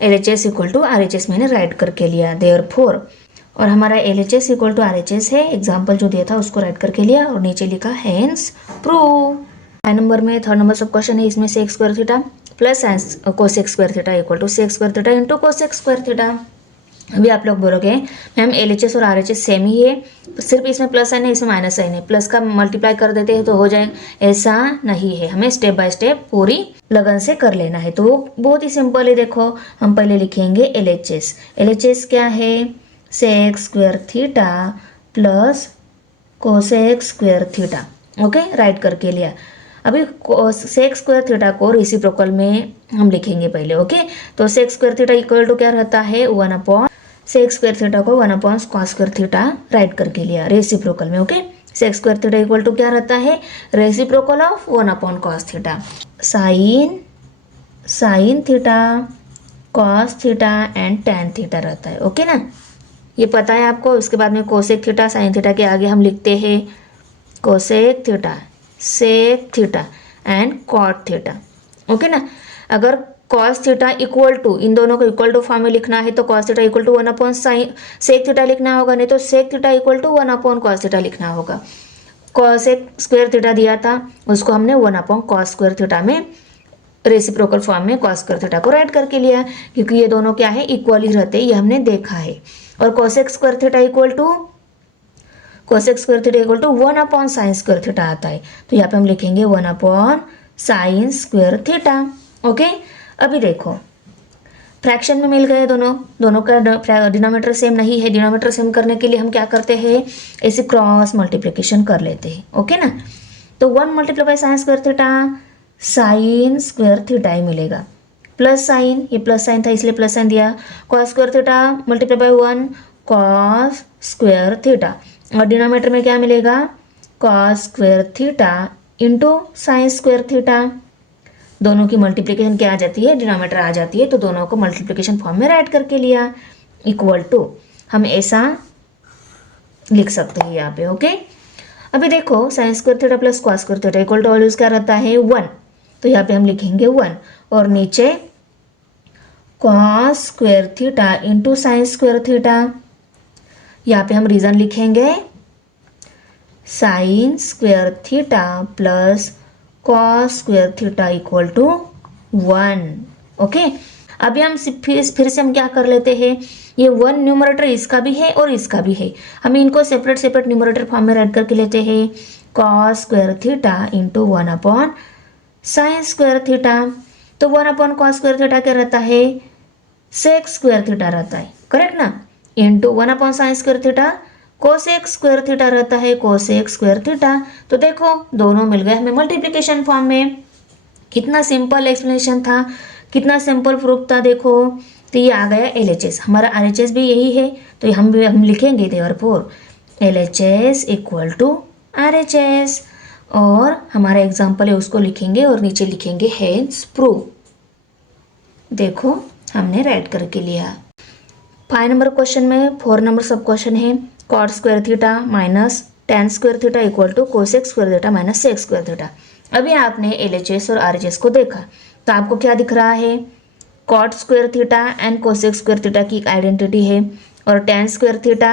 LHS इक्वल टू RHS मैंने राइट करके लिया, देयरफॉर। और हमारा LHS इक्वल टू RHS है, एग्जाम्पल जो दिया था उसको राइट करके लिया और नीचे लिखा हैंस प्रूव। 5 नंबर में 3rd नंबर सब क्वेश्चन है, इसमें sec square theta plus cosec square theta equal to sec square theta into cosec square theta. अभी आप लोग बोलोगे मैम LHS और RHS सेम ही है, तो सिर्फ इसमें प्लस साइन है, इसमें माइनस साइन है, प्लस का मल्टीप्लाई कर देते हैं तो हो जाए। ऐसा नहीं है, हमें स्टेप बाय स्टेप पूरी लगन से कर लेना है। तो बहुत ही सिंपल है। देखो, हम पहले लिखेंगे LHS। LHS क्या है, sec square theta plus cosec square theta, okay, write करके लिया। अभी सेक स्क्वायर थीटा को रेसिप्रोकल में हम लिखेंगे पहले, ओके। तो sec square theta equal to क्या रहता है, 1 अपॉन सेक स्क्वायर थीटा को 1 upon cos square theta write करके लिया रेसिप्रोकल में, okay. Sec square theta equal to क्या रहता है, reciprocal of 1 upon cos theta, sine theta cos theta and tan theta रहता है, ओके ना। ये पता है आपको। उसके बाद में कोसेक थीटा, साइन थीटा के आगे हम लिखते हैं cosec theta, sec theta and cot theta, okay ना। अगर कॉस थीटा इक्वल टू, इन दोनों को इक्वल टू फॉर्म में लिखना है तो cos theta equal to 1 upon sine sec theta लिखना होगा, नहीं तो sec theta equal to 1 upon cos theta लिखना होगा। कॉसेक स्क्वायर थीटा दिया था, उसको हमने 1 अपॉन कॉस स्क्वायर थीटा में रेसिप्रोकल फॉर्म में कॉस स्क्वायर थीटा को राइट करके लिया, क्योंकि ये दोनों क्या है, इक्वल ही रहते हैं, ये हमने देखा है। और cosec square theta equal to cosec square theta equal to 1 upon sine square theta आता है, तो यहाँ पे हम लिखेंगे 1 upon sine square theta, okay. अभी देखो, फ्रैक्शन में मिल गए दोनों का डिनोमिनेटर सेम नहीं है। डिनोमिनेटर सेम करने के लिए हम क्या करते हैं, ऐसे क्रॉस मल्टीप्लिकेशन कर लेते हैं, ओके ना। तो 1 multiply by sine square theta, sine square theta ही मिलेगा, प्लस साइन, ये प्लस साइन था इसलिए प्लस साइन दिया, cos square theta multiply by 1 cos square theta, और डिनोमिनेटर में क्या मिलेगा, cos square theta into sine square theta. दोनों की मल्टीप्लिकेशन क्या आ जाती है, डिनोमिनेटर आ जाती है, तो दोनों को मल्टीप्लिकेशन फॉर्म में राइट करके लिया, इक्वल टू, हम ऐसा लिख सकते हैं यहाँ पे, ओके। अभी देखो, sine square theta plus cos square theta equal to always क्या रहता है, 1, तो यहाँ पे हम लिखेंगे 1, और नीचे cos square theta into sine square theta. यहाँ पे हम रीजन लिखेंगे sine square theta plus cos square theta equal to 1, okay. अभी हम फिर से हम क्या कर लेते हैं, ये 1 न्यूमरेटर इसका भी है और इसका भी है, हम इनको सेपरेट न्यूमरेटर फॉर्म में राइट करके लेते हैं, cos square theta into 1 upon sine square theta. तो 1 अपॉन कॉस स्क्वायर थीटा क्या रहता है, सेक स्क्वायर थीटा रहता है, करेक्ट ना, into 1 upon sine square theta cosec square theta रहता है, कोसेक स्क्वायर थीटा। तो देखो, दोनों मिल गए हमें मल्टीप्लिकेशन फॉर्म में। कितना सिंपल एक्सप्लेनेशन था, कितना सिंपल प्रूफ था, देखो। तो ये आ गया LHS, हमारा RHS भी यही है, तो हम लिखेंगे therefore LHS equal to RHS, और हमारा एग्जाम्पल है उसको लिखेंगे और नीचे लिखेंगे हेंस प्रूव। देखो, हमने राइट करके लिया। 5 नंबर क्वेश्चन में 4 नंबर सब क्वेश्चन है cot square theta minus tan square theta equal to cosec square theta minus sec square theta. अभी आपने LHS और RHS को देखा तो आपको क्या दिख रहा है, cot square theta and cosec square theta की आइडेंटिटी है और tan square theta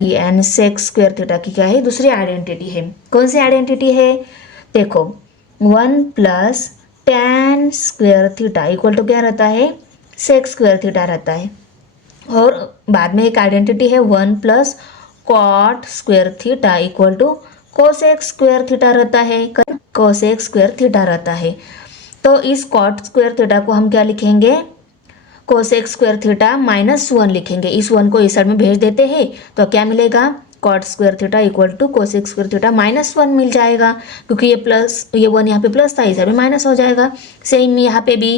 and sec square theta की क्या है, दूसरी आइडेंटिटी है। कौन सी आइडेंटिटी है, देखो 1 plus tan square theta equal to क्या रहता है, सेक स्क्वायर थीटा रहता है। और बाद में एक आइडेंटिटी है 1 plus cot square theta equal to cosec square theta रहता है, कोसेक स्क्वायर थीटा रहता है। तो इस कॉट स्क्वायर थीटा को हम क्या लिखेंगे, कोसेक स्क्वायर थीटा माइनस 1 लिखेंगे। इस 1 को इस साइड में भेज देते हैं तो क्या मिलेगा, cot square theta equal to cosec square theta minus 1 मिल जाएगा, क्योंकि ये 1 यहाँ पे प्लस था, इस साइड में माइनस हो जाएगा। सेम यहाँ पे भी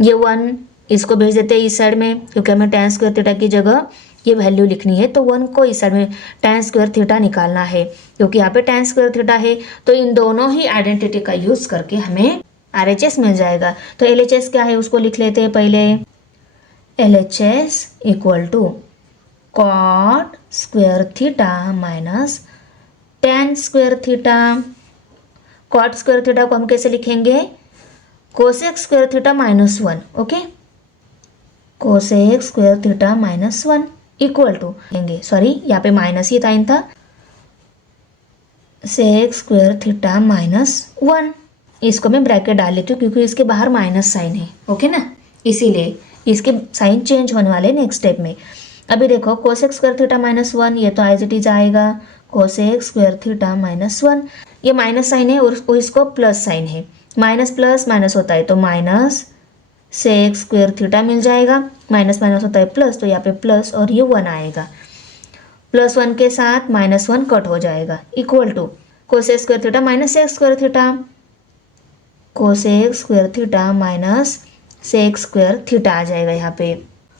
ये 1 इसको भेज देते हैं इस साइड में, क्योंकि हमें टेन स्क्वायर थीटा की जगह ये वैल्यू लिखनी है तो 1 को इस साइड में टेन स्क्वायर थीटा निकालना है, क्योंकि यहाँ पे टेन स्क्वायर थीटा है। तो इन दोनों ही आइडेंटिटी का यूज करके हमें RHS मिल जाएगा। तो LHS क्या है उसको लिख लेते हैं पहले, LHS equal to cot square theta minus tan square theta. Cot square theta को हम कैसे लिखेंगे, cosec square theta minus 1, okay, cosec square theta minus 1 equal to लेंगे, सॉरी यहाँ पे माइनस ही साइन था, सेक स्क्वायर थीटा माइनस 1। इसको मैं ब्रैकेट डाल लेती हूँ क्योंकि इसके बाहर माइनस साइन है, ओके ना, इसीलिए इसके साइन चेंज होने वाले नेक्स्ट स्टेप में। अभी देखो कोसेक स्क्वायर थीटा माइनस 1, ये तो एज इट इज आएगा कोसेक स्क्वायर थीटा माइनस 1। ये माइनस साइन है और इसको प्लस साइन है, माइनस प्लस माइनस होता है तो माइनस सेक स्क्वायर थीटा मिल जाएगा। माइनस माइनस होता है प्लस, तो यहाँ पे प्लस और ये 1 आएगा, प्लस 1 के साथ माइनस 1 कट हो जाएगा equal to cosec square theta minus sec square theta, cosec square theta minus sec square theta आ जाएगा यहाँ पे।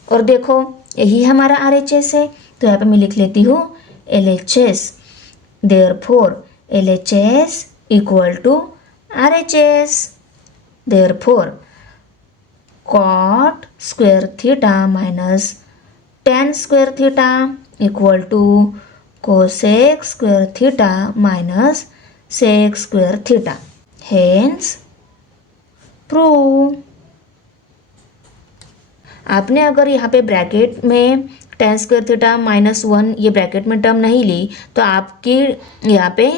और देखो यही हमारा RHS है, तो यहाँ पे मैं लिख लेती हूँ LHS, therefore LHS equal to RHS, therefore cot square theta minus tan square theta equal to cosec square theta minus sec square theta, hence prove. आपने अगर यहाँ पे ब्रैकेट में टेन स्क्वायर थीटा माइनस 1 ये ब्रैकेट में term नहीं ली तो आपकी यहाँ पे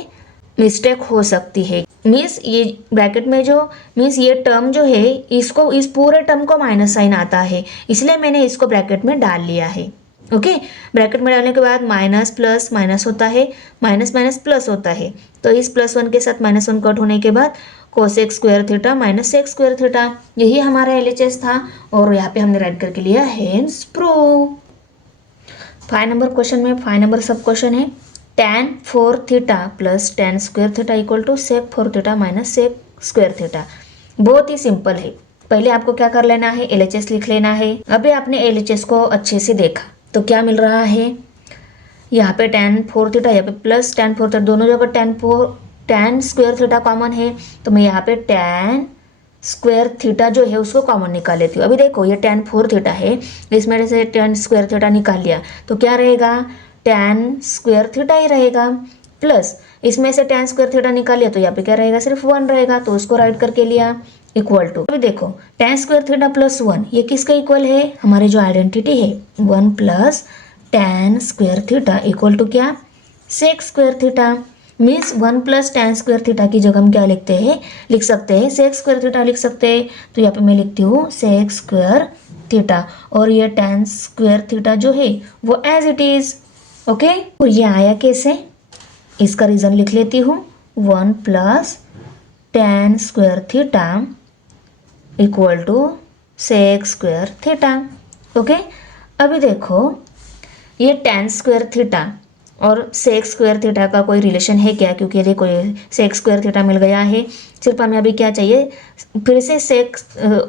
मिस्टेक हो सकती है। मीन्स ये ब्रैकेट में जो मीन्स ये टर्म जो है इसको इस पूरे टर्म को माइनस साइन आता है, इसलिए मैंने इसको ब्रैकेट में डाल लिया है, ओके। ब्रैकेट में डालने के बाद माइनस प्लस माइनस होता है, माइनस माइनस प्लस होता है, तो इस प्लस 1 के साथ माइनस 1 कट होने के बाद cosec square theta minus sec square theta, यही हमारा LHS था और यहाँ पे हमने राइट करके लिया हेंस प्रूव। 5 नंबर क्वेश्चन में 5 नंबर सब क्वेश्चन है tan 4 theta plus tan square theta equal to sec 4 theta minus sec square theta. बहुत ही सिंपल है, पहले आपको क्या कर लेना है, LHS लिख लेना है। अभी आपने LHS को अच्छे से देखा तो क्या मिल रहा है, यहाँ पे tan 4 थीटा, यहाँ पे प्लस tan 4 थीटा, दोनों जगह tan स्क्वायर थीटा कॉमन है, तो मैं यहाँ पे tan स्क्वायर थीटा जो है उसको कॉमन निकाल लेती हूँ। अभी देखो ये tan 4 थीटा है, इसमें से tan स्क्वायर थीटा निकाल लिया तो क्या रहेगा, tan स्क्वायर थीटा ही रहेगा, प्लस इसमें से tan स्क्वायर थीटा निकाल लिया तो यहाँ पे क्या रहेगा, सिर्फ 1 रहेगा, तो उसको राइट करके लिया इक्वल टू। अभी देखो tan स्क्वायर थीटा प्लस 1 ये किसका इक्वल है, हमारी जो आइडेंटिटी है 1 plus tan square theta equal to क्या, sec square theta. Means 1 plus tan square theta की जगह हम क्या लिख सकते हैं सेक स्क्वायर थीटा लिख सकते हैं, तो यहाँ पे मैं लिखती हूँ सेक स्क्वायर थीटा और ये tan स्क्वायर थीटा जो है वो एज इट इज, ओके। और ये आया कैसे, इसका रीज़न लिख लेती हूँ, 1 plus tan square theta equal to sec square theta, okay. अभी देखो ये tan स्क्वायर थीटा और सेक स्क्वायर थीटा का कोई रिलेशन है क्या, क्योंकि देखो ये सेक स्क्वायर थीटा मिल गया है, सिर्फ हमें अभी क्या चाहिए, फिर से सेक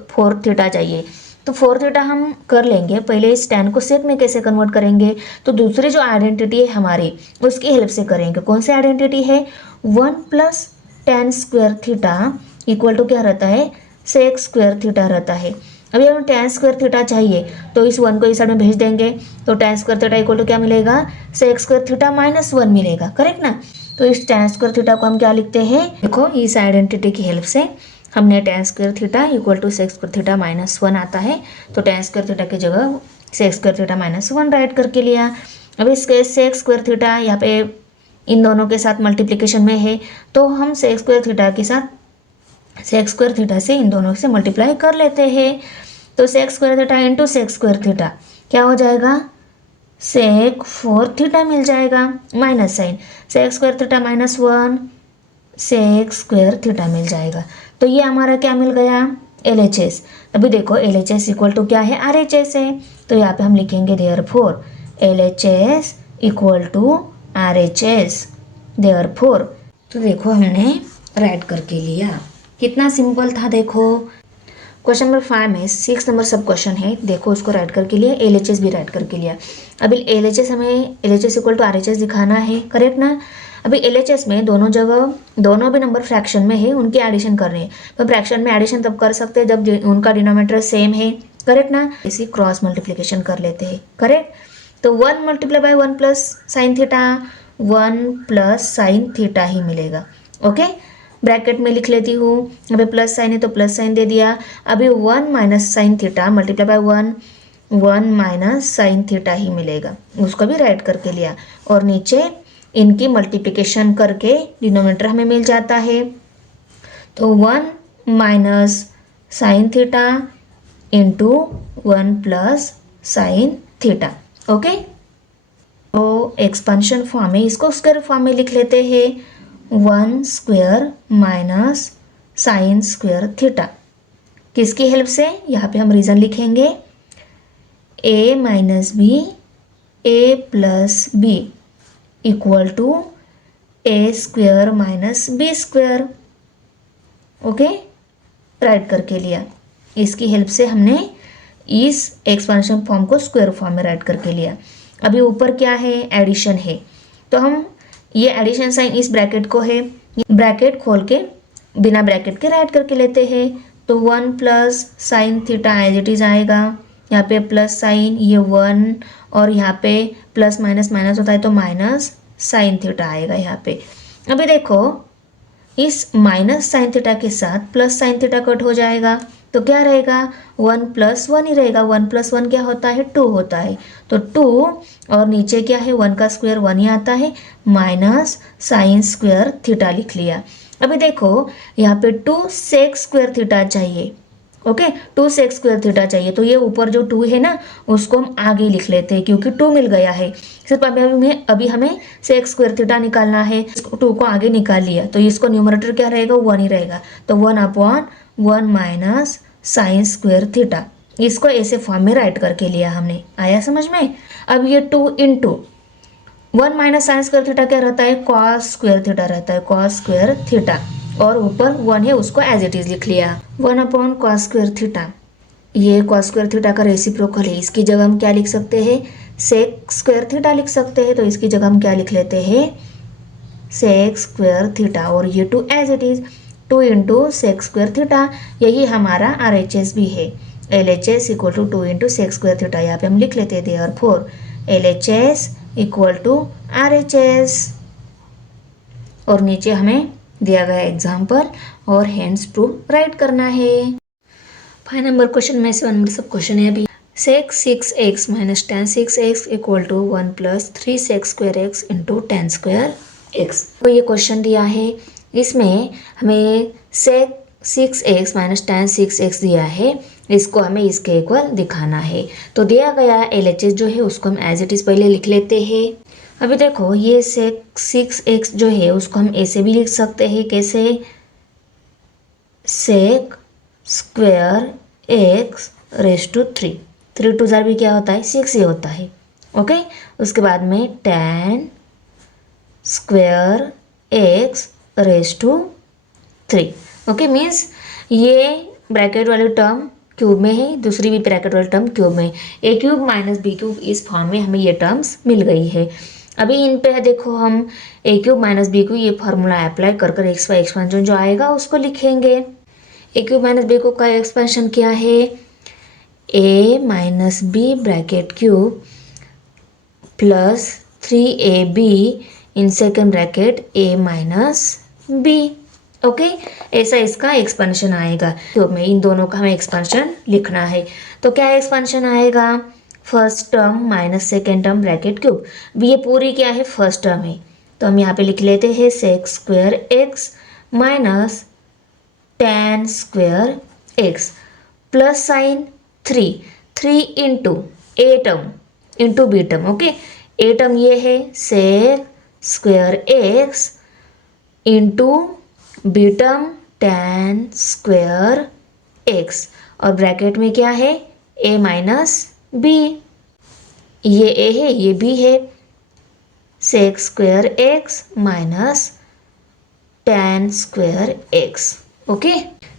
4 थीटा चाहिए, तो 4 थीटा हम कर लेंगे। पहले इस tan को सेक में कैसे कन्वर्ट करेंगे, तो दूसरी जो आइडेंटिटी है हमारी उसकी हेल्प से करेंगे। कौन सी आइडेंटिटी है, 1 plus tan square theta equal to क्या रहता है, सेक स्क्वायर थीटा रहता है। अभी हमें tan स्क्वायर थीटा चाहिए, तो इस 1 को इस साइड में भेज देंगे, तो tan square theta equal to क्या मिलेगा, sec स्क्वायर थीटा माइनस 1 मिलेगा, करेक्ट ना। तो इस tan स्क्वायर थीटा को हम क्या लिखते हैं, देखो इस आइडेंटिटी की हेल्प से हमने tan square theta equal to sec square theta minus 1 आता है, तो tan स्क्वायर थीटा की जगह sec square theta minus 1 write करके लिया। अब इसके sec स्क्वायर थीटा यहाँ पे इन दोनों के साथ मल्टीप्लिकेशन में है, तो हम sec स्क्वायर थीटा के साथ sec स्क्वायर थीटा से इन दोनों से मल्टीप्लाई कर लेते हैं। तो sec square theta into sec square theta क्या हो जाएगा, sec 4 थीटा मिल जाएगा, minus sine sec square theta minus 1 sec square theta मिल जाएगा। तो ये हमारा क्या मिल गया, LHS। अभी देखो LHS इक्वल टू क्या है, RHS है, तो यहाँ पे हम लिखेंगे therefore LHS equal to RHS, therefore. तो देखो हमने राइट करके लिया, कितना सिंपल था। देखो क्वेश्चन नंबर 5 में 6 नंबर सब क्वेश्चन है, देखो उसको राइट करके लिया, LHS भी राइट करके लिया। अभी LHS हमें LHS इक्वल टू RHS दिखाना है, करेक्ट ना। अभी LHS में दोनों जगह दोनों भी नंबर फ्रैक्शन में है, उनकी एडिशन कर रहे हैं, तो फ्रैक्शन में एडिशन तब कर सकते हैं जब उनका डिनोमिनेटर सेम है, करेक्ट ना। इसी क्रॉस मल्टीप्लिकेशन कर लेते हैं, करेक्ट। तो 1 multiply by 1 plus sine theta, 1 plus sine theta ही मिलेगा, ओके। ब्रैकेट में लिख लेती हूँ, अभी प्लस साइन है तो प्लस साइन दे दिया। अभी 1 minus sine theta multiply by 1, 1 minus sine theta ही मिलेगा, उसको भी राइट करके लिया। और नीचे इनकी मल्टीप्लिकेशन करके डिनोमिनेटर हमें मिल जाता है, तो 1 minus sine theta into 1 plus sine theta, okay. तो एक्सपेंशन फॉर्म में इसको स्क्वायर फॉर्म में लिख लेते हैं, 1 square minus sine square theta, किसकी हेल्प से, यहाँ पे हम रीज़न लिखेंगे a minus b a plus B equal to a square minus B square, okay, write करके लिया। इसकी हेल्प से हमने इस एक्सपेंशन फॉर्म को स्क्वायर फॉर्म में राइट करके लिया। अभी ऊपर क्या है, एडिशन है, तो हम ये एडिशन साइन इस ब्रैकेट को है, ब्रैकेट खोल के बिना ब्रैकेट के राइट करके लेते हैं। तो 1 plus sine theta as it is आएगा, यहाँ पे प्लस साइन ये 1 और यहाँ पे प्लस माइनस माइनस होता है तो माइनस साइन थीटा आएगा यहाँ पे। अभी देखो इस माइनस साइन थीटा के साथ प्लस साइन थीटा कट हो जाएगा, तो क्या रहेगा, 1 प्लस 1 ही रहेगा। 1 प्लस 1 क्या होता है, 2 होता है, तो 2 और नीचे क्या है, 1 का स्क्वायर 1 ही आता है, माइनस साइन स्क्वायर थीटा लिख लिया। अभी देखो यहाँ पे 2 सेक स्क्वायर थीटा चाहिए, ओके, 2 सेक स्क्वायर थीटा चाहिए, तो ये ऊपर जो 2 है ना उसको हम आगे लिख लेते हैं क्योंकि 2 मिल गया है। सिर्फ अभी हमें सेक स्क्वायर थीटा निकालना है, 2 को आगे निकाल लिया, तो इसको न्यूमरेटर क्या रहेगा, 1 ही रहेगा, तो 1/1 माइनस साइन स्क्वायर थीटा, इसको ऐसे फॉर्म में राइट करके लिया हमने, आया समझ में। अब ये 2 into 1 minus sine square theta क्या रहता है, कॉस स्क्वायर थीटा रहता है, कॉस स्क्वायर थीटा, और ऊपर 1 है उसको एज इट इज लिख लिया, 1/cos स्क्वायर थीटा। ये cos स्क्वायर थीटा का रेसिप्रोकल है, इसकी जगह हम क्या लिख सकते हैं, सेक स्क्वायर थीटा लिख सकते हैं, तो इसकी जगह हम क्या लिख लेते हैं, सेक स्क्वायर थीटा, और ये 2 as it is, 2 into sec square theta, यही हमारा RHS भी है। LHS equal to 2 into sec square theta, यहाँ पे हम लिख लेते हैं therefore LHS equal to RHS, और नीचे हमें दिया गया एग्जाम्पल और हैंड्स प्रूफ राइट करना है। 5 नंबर क्वेश्चन में से 1 नंबर सब क्वेश्चन है। अभी sec 6x minus tan 6x equal to 1 plus 3 sec square x into tan square x, तो ये क्वेश्चन दिया है, इसमें हमें sec 6x minus tan 6x दिया है, इसको हमें इसके इक्वल दिखाना है। तो दिया गया LHS जो है उसको हम एज इट इज पहले लिख लेते हैं। अभी देखो ये sec 6x जो है उसको हम ऐसे भी लिख सकते हैं, कैसे, sec square x raise to 3, 3 2 जार भी क्या होता है, 6 ही होता है, ओके। उसके बाद में tan square x raise to 3, okay, means ये ब्रैकेट वाले टर्म क्यूब में है, दूसरी भी ब्रैकेट वाली टर्म क्यूब में, a cube minus b cube, इस फॉर्म में हमें ये टर्म्स मिल गई है। अभी इन पे देखो हम a cube minus b cube ये फार्मूला अप्लाई कर कर x एक्सपेंशन जो आएगा उसको लिखेंगे। a cube minus b cube का एक्सपेंशन क्या है, a minus b bracket cube plus 3ab in second bracket a minus b. Okay, ऐसा इसका एक्सपेंशन आएगा। तो में इन दोनों का हमें एक्सपेंशन लिखना है। तो क्या एक्सपेंशन आएगा? First term minus second term bracket cube. ये पूरी क्या है? फर्स्ट टर्म है, तो हम यहाँ पे लिख लेते हैं sec square x minus tan square x plus sine 3 into a term into b term. Okay, a term ये है sec square x into b term tan square x और ब्रैकेट में क्या है? A minus b. ये a है, ये b है, sec square x minus tan square x. Okay,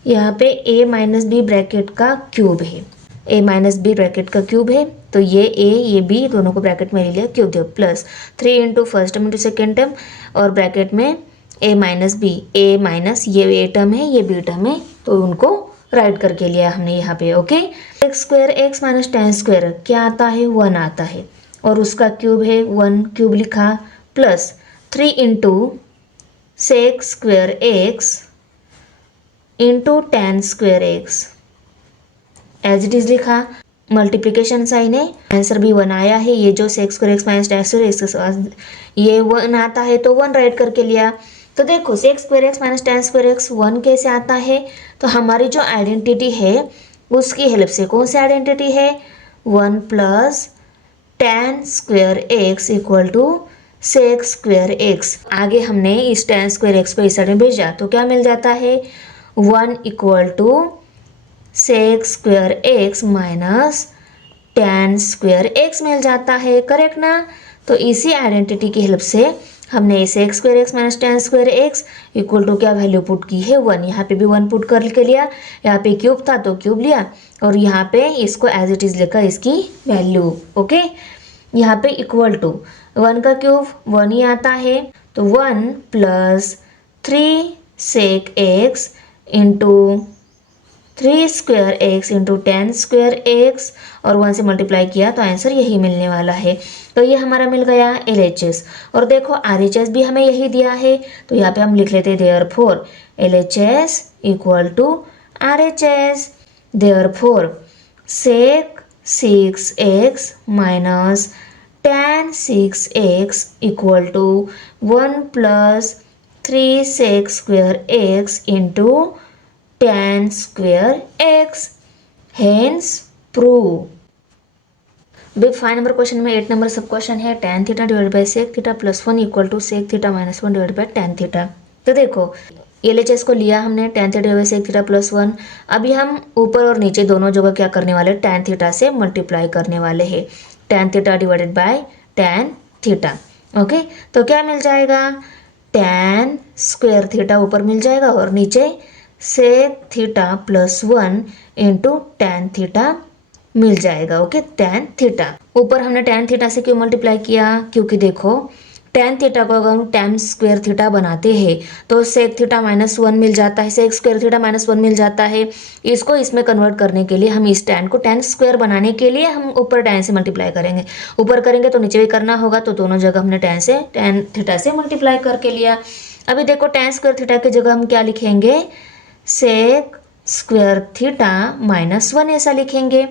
यहाँ पे a माइनस बी ब्रैकेट का क्यूब है, a माइनस बी ब्रैकेट का क्यूब है, तो ये a ये b दोनों को ब्रैकेट में ले लिया, क्यूब दिया, plus 3 into first term into second term और ब्रैकेट में a minus b, a minus ये a टर्म है ये b टर्म है, तो उनको राइट करके लिया हमने यहाँ पे। Okay, x square x minus tan square क्या आता है? 1 आता है और उसका क्यूब है 1 क्यूब लिखा, plus 3 into sec square x into tan square x as it is लिखा, मल्टीप्लिकेशन साइन है, आंसर भी 1 आया है। ये जो sec square x minus tan square x ये 1 आता है तो 1 राइट करके लिया। तो देखो sec square x minus tan square x 1 कैसे आता है? तो हमारी जो आइडेंटिटी है उसकी हेल्प से, कौन सी आइडेंटिटी है? 1 plus tan square x equal to sec square x. आगे हमने इस tan स्क्वायर एक्स को इस साइड में भेजा तो क्या मिल जाता है? 1 equal to sec square x minus tan square x मिल जाता है, करेक्ट ना? तो इसी आइडेंटिटी की हेल्प से हमने sec square x minus tan square x equal to क्या वैल्यू पुट की है? 1। यहाँ पे भी 1 पुट करके लिया, यहाँ पे क्यूब था तो क्यूब लिया और यहाँ पे इसको एज इट इज लिखा इसकी वैल्यू। ओके, यहाँ पे इक्वल टू 1 का क्यूब 1 ही आता है, तो 1 plus 3 sec x into 3 square x into tan square x और 1 से मल्टीप्लाई किया तो आंसर यही मिलने वाला है। तो ये हमारा मिल गया LHS। और देखो RHS भी हमें यही दिया है, तो यहाँ पे हम लिख लेते हैं therefore LHS equal to RHS। Therefore sec 6x minus tan 6x equal to 1 plus 3 sec square x into tan square x, hence prove. बिग 5 नंबर क्वेश्चन में 8 नंबर सब क्वेश्चन है tan theta divide by sec theta plus 1 equal to sec theta minus 1 divide by tan theta. तो देखो LHS को लिया हमने tan theta divide by sec theta plus 1। अभी हम ऊपर और नीचे दोनों जगह क्या करने वाले? tan थीटा से मल्टीप्लाई करने वाले हैं, tan theta divided bye tan theta. Okay, तो क्या मिल जाएगा? tan स्क्वायर थीटा ऊपर मिल जाएगा और नीचे sec theta plus 1 into tan theta मिल जाएगा। ओके, tan थीटा ऊपर हमने tan थीटा से क्यों मल्टीप्लाई किया? क्योंकि देखो tan थीटा को अगर हम tan स्क्वायर थीटा बनाते हैं तो सेक थीटा माइनस 1 मिल जाता है, सेक स्क्वायर थीटा माइनस 1 मिल जाता है। इसको इसमें कन्वर्ट करने के लिए हम इस tan को tan स्क्वायर बनाने के लिए हम ऊपर tan से मल्टीप्लाई करेंगे, ऊपर करेंगे तो नीचे भी करना होगा, तो दोनों जगह हमने tan थीटा से मल्टीप्लाई करके लिया। अभी देखो tan स्क्वायर थीटा की जगह हम क्या लिखेंगे? सेक स्क्वायर थीटा माइनस 1 ऐसा लिखेंगे।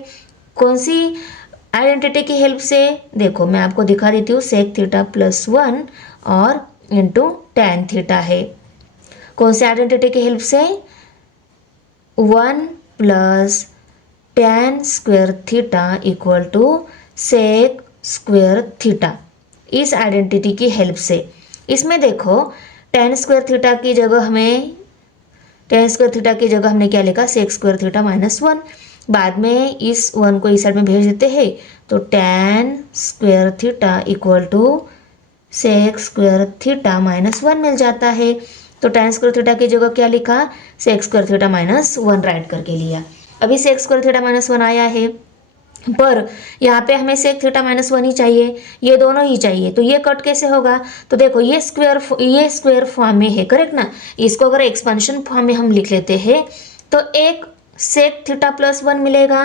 कौन सी आइडेंटिटी की हेल्प से? देखो मैं आपको दिखा देती हूँ, सेक थीटा प्लस 1 और इंटू tan थीटा है। कौन सी आइडेंटिटी की हेल्प से? 1 plus tan square theta equal to sec square theta, इस आइडेंटिटी की हेल्प से। इसमें देखो tan स्क्वायर थीटा की जगह हमें tan स्क्वायर थीटा की जगह हमने क्या लिखा? Sec square theta minus 1। बाद में इस 1 को इस साइड में भेज देते हैं तो tan square theta equal to sec square theta minus 1 मिल जाता है। तो tan स्क्वायर थीटा की जगह क्या लिखा? Sec square theta minus 1 write करके लिया। अभी सेक स्क्वायर थीटा माइनस 1 आया है, पर यहाँ पे हमें सेक थीटा माइनस 1 ही चाहिए, ये दोनों ही चाहिए, तो ये कट कैसे होगा? तो देखो ये स्क्वायर फॉर्म में है, करेक्ट ना? इसको अगर एक्सपेंशन फॉर्म में हम लिख लेते हैं तो एक सेक थीटा प्लस 1 मिलेगा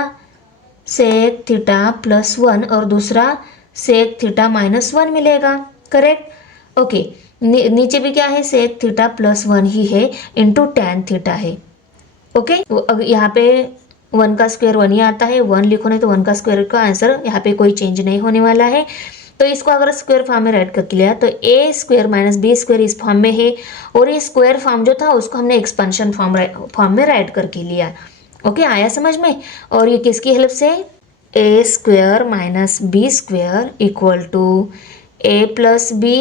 सेक थीटा प्लस 1 और दूसरा सेक थीटा माइनस 1 मिलेगा, करेक्ट। ओके, नीचे भी क्या है, सेक थीटा प्लस 1 ही है इंटू टैन थीटा है। ओके, अगर यहाँ पे 1 का स्क्वायर 1 ही आता है, 1 लिखो नहीं तो 1 का स्क्वायर का आंसर यहाँ पे कोई चेंज नहीं होने वाला है। तो इसको अगर स्क्वायर फॉर्म में राइट करके लिया तो a square minus B square इस फॉर्म में है, और ये स्क्वायर फॉर्म जो था उसको हमने एक्सपेंशन फॉर्म में राइट करके लिया। ओके, आया समझ में। और ये किसकी हेल्प से, a square minus B square equal to a plus b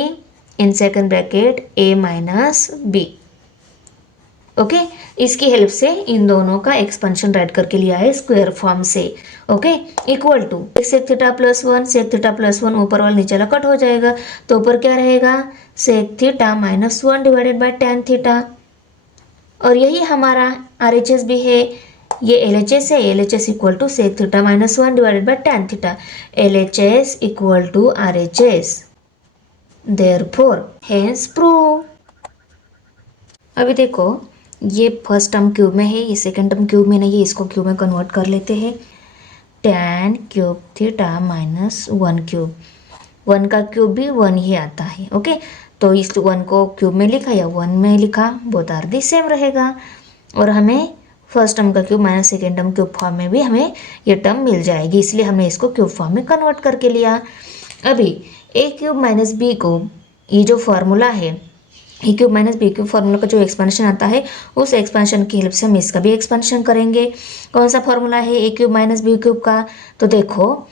in second bracket a minus b. Okay, इसकी हेल्प से इन दोनों का एक्सपेंशन राइट करके लिया है स्क्वायर फॉर्म से। Okay, equal to sec theta plus 1, sec theta plus 1 ऊपर वाला नीचे वाला कट हो जाएगा, तो ऊपर क्या रहेगा, sec theta minus 1 divided by tan theta. और यही हमारा RHS भी है, ये LHS है, LHS equal to sec theta minus 1 divided by tan theta, LHS equal to RHS, therefore hence prove. अभी देखो, ये फर्स्ट टर्म क्यूब में है, ये सेकंड टर्म क्यूब में नहीं है, इसको क्यूब में कन्वर्ट कर लेते हैं। Tan cube theta minus 1 cube, 1 का क्यूब भी 1 ही आता है। ओके, तो इस 1 को क्यूब में लिखा या 1 में लिखा, बोथ आर दी सेम रहेगा। और हमें फर्स्ट टर्म का cube minus second term cube form में भी हमें ये टर्म मिल जाएगी, इसलिए हमने इसको क्यूब फॉर्म में कन्वर्ट करके लिया। अभी ए क्यूब माइनस बी को, ये जो फॉर्मूला है a cube minus b cube formula का जो एक्सपेंशन आता है, उस एक्सपेंशन की हेल्प से हम इसका भी एक्सपेंशन करेंगे। कौन सा फॉर्मूला है a cube minus b cube का, तो देखो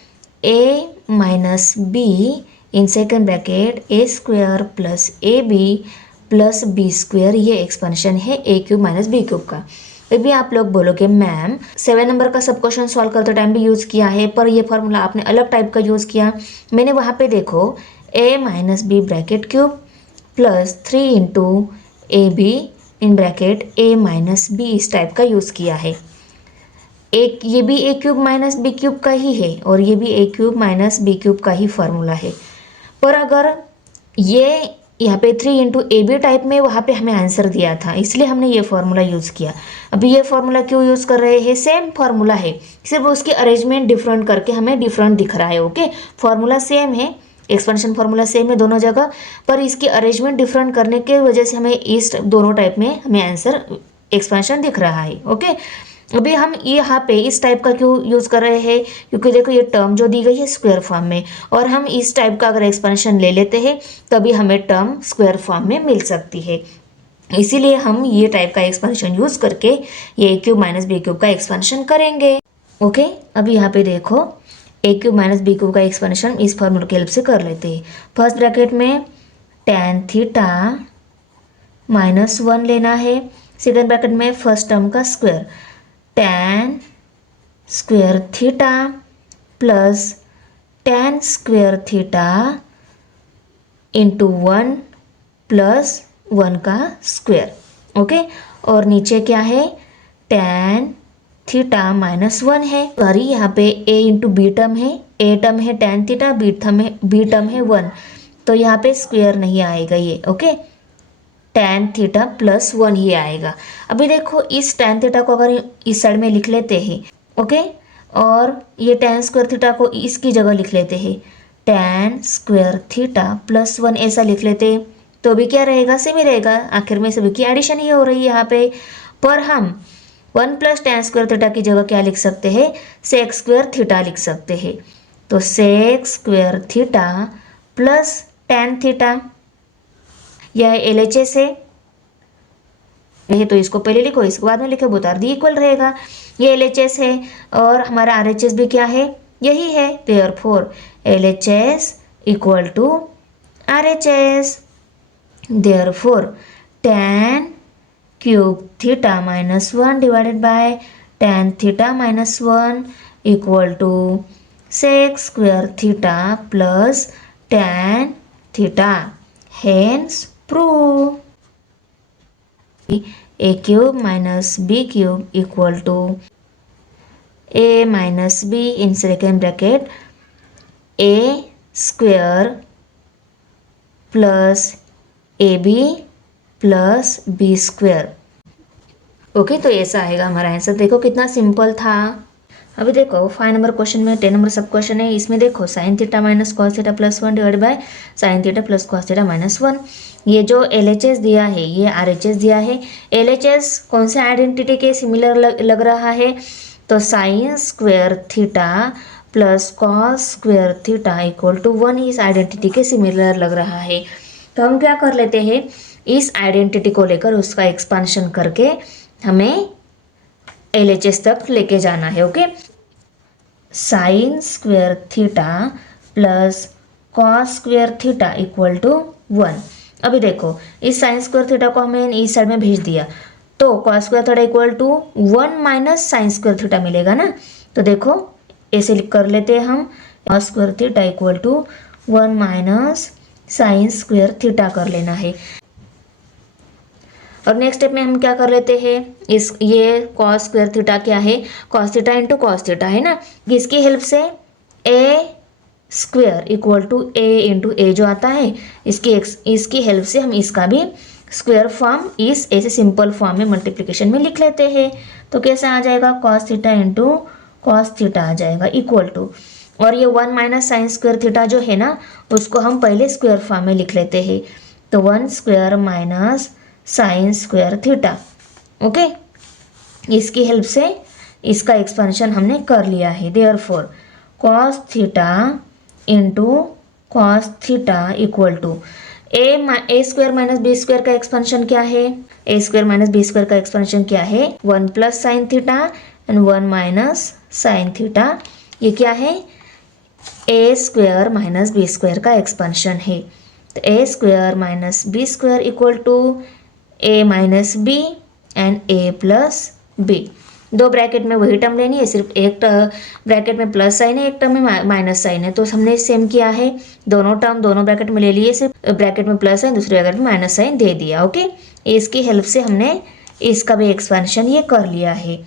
a minus B in second bracket a square plus a b plus b square, ये एक्सपेंशन है a cube minus b cube का। अभी आप लोग बोलोगे मैम 7 नंबर का सब क्वेश्चन सॉल्व करते टाइम भी यूज़ किया है, पर ये फॉर्मूला आपने अलग टाइप का यूज़ किया। मैंने वहाँ पे देखो a minus b bracket cube plus 3 into a b in bracket a minus b इस टाइप का यूज़ किया है। एक ये भी a cube minus b cube का ही है और ये भी a cube minus b cube का ही फॉर्मूला है। पर अगर ये यहाँ पे 3 इंटू ए बी टाइप में वहाँ पे हमें आंसर दिया था, इसलिए हमने ये फार्मूला यूज़ किया। अभी ये फार्मूला क्यों यूज़ कर रहे हैं, सेम फार्मूला है, सिर्फ उसकी अरेंजमेंट डिफरेंट करके हमें डिफरेंट दिख रहा है। ओके, फार्मूला सेम है, एक्सपेंशन फार्मूला सेम है दोनों जगह, पर इसकी अरेंजमेंट डिफरेंट करने की वजह से हमें इस दोनों टाइप में हमें आंसर एक्सपेंशन दिख रहा है। ओके, अभी हम यहाँ पे इस टाइप का क्यों यूज़ कर रहे हैं, क्योंकि देखो ये टर्म जो दी गई है स्क्वायर फॉर्म में, और हम इस टाइप का अगर एक्सपेंशन ले लेते हैं तभी हमें टर्म स्क्वायर फॉर्म में मिल सकती है, इसीलिए हम ये टाइप का एक्सपेंशन यूज़ करके ये ए क्यूब माइनस बी क्यूब का एक्सपेंशन करेंगे। ओके, अभी यहाँ पे देखो ए क्यूब माइनस बी क्यूब का एक्सपेंशन इस फॉर्मूले की हेल्प से कर लेते हैं। फर्स्ट ब्रैकेट में टैन थीटा माइनस 1 लेना है, सेकेंड ब्रैकेट में फर्स्ट टर्म का square tan square theta plus tan square theta into 1 plus 1 का स्क्वायर। ओके, और नीचे क्या है, टैन थीटा माइनस 1 है, सॉरी यहाँ पे ए इंटू बी टर्म है, ए टर्म है टैन थीटा, बी टर्म है 1, तो यहाँ पे स्क्वायर नहीं आएगा ये। ओके, टैन थीटा प्लस 1 ही आएगा। अभी देखो इस टैन थीटा को अगर इस साइड में लिख लेते हैं, ओके, और ये टैन स्क्वायर थीटा को इसकी जगह लिख लेते हैं, टैन स्क्वायर थीटा प्लस 1 ऐसा लिख लेते हैं, तो भी क्या रहेगा, सेम ही रहेगा, आखिर में सभी की एडिशन ही हो रही है यहाँ पे। पर हम 1 प्लस टैन स्क्वायर थीटा की जगह क्या लिख सकते हैं, सेक स्क्वायर थीटा लिख सकते हैं, तो sec square theta plus tan theta, यह LHS है, तो इसको पहले लिखो इसके बाद में लिखो, बोथ आर दी इक्वल रहेगा। ये LHS है और हमारा RHS भी क्या है, यही है, therefore LHS equal to RHS, therefore tan cube theta minus 1 divided by tan theta minus 1 equal to sec square theta plus tan theta, hence prove a cube minus b cube equal to a minus b in second bracket a square plus ab plus b square। Okay, तो ऐसा आएगा हमारा answer. देखो कितना simple था। अभी देखो 5 number question में 10 नंबर सब क्वेश्चन है, इसमें देखो sine theta minus cos theta plus 1 divide by sine theta plus cos theta minus 1। ये जो LHS दिया है ये RHS दिया है। LHS कौन से आइडेंटिटी के सिमिलर लग रहा है, तो sine square theta plus cos square theta equal to 1 इस आइडेंटिटी के सिमिलर लग रहा है। तो हम क्या कर लेते हैं, इस आइडेंटिटी को लेकर उसका एक्सपांशन करके हमें LHS तक लेके जाना है। Okay, sine square theta plus cos square theta equal to 1। अभी देखो इस साइन स्क्वायर थीटा को हमें इस साइड में भेज दिया तो cos square theta equal to 1 minus sine square theta मिलेगा ना। तो देखो ऐसे कर लेते हैं हम, cos square theta equal to 1 minus sine square theta कर लेना है। और नेक्स्ट स्टेप में हम क्या कर लेते हैं, इस ये कॉस स्क्वायर थीटा क्या है, cos theta into cos theta है ना, इसकी हेल्प से a square equal to a into a जो आता है इसकी हेल्प से हम इसका भी स्क्वायर फॉर्म इस ऐसे सिंपल फॉर्म में मल्टीप्लिकेशन में लिख लेते हैं। तो कैसे आ जाएगा, cos theta into cos theta आ जाएगा इक्वल टू, और ये 1 माइनस साइन स्क्वायर थीटा जो है ना उसको हम पहले स्क्वायर फॉर्म में लिख लेते हैं। तो 1 square minus sine square theta. Okay, इसकी हेल्प से इसका एक्सपेंशन हमने कर लिया है। Therefore cos theta into cos theta equal to a square minus B square का एक्सपेंशन क्या है, a square minus B square का एक्सपेंशन क्या है, 1 plus sine theta and 1 minus sine theta. ये क्या है, a square minus B square का एक्सपेंशन है। तो a square minus B square equal to a minus b and a plus b. दो ब्रैकेट में वही टर्म लेनी है, सिर्फ एक ब्रैकेट में प्लस साइन है, एक टर्म में माइनस साइन है। तो हमने सेम किया है, दोनों टर्म दोनों ब्रैकेट में ले लिए, सिर्फ ब्रैकेट में प्लस साइन दूसरे ब्रैकेट में माइनस साइन दे दिया। ओके, इसकी हेल्प से हमने इसका भी एक्सपेंशन ये कर लिया है।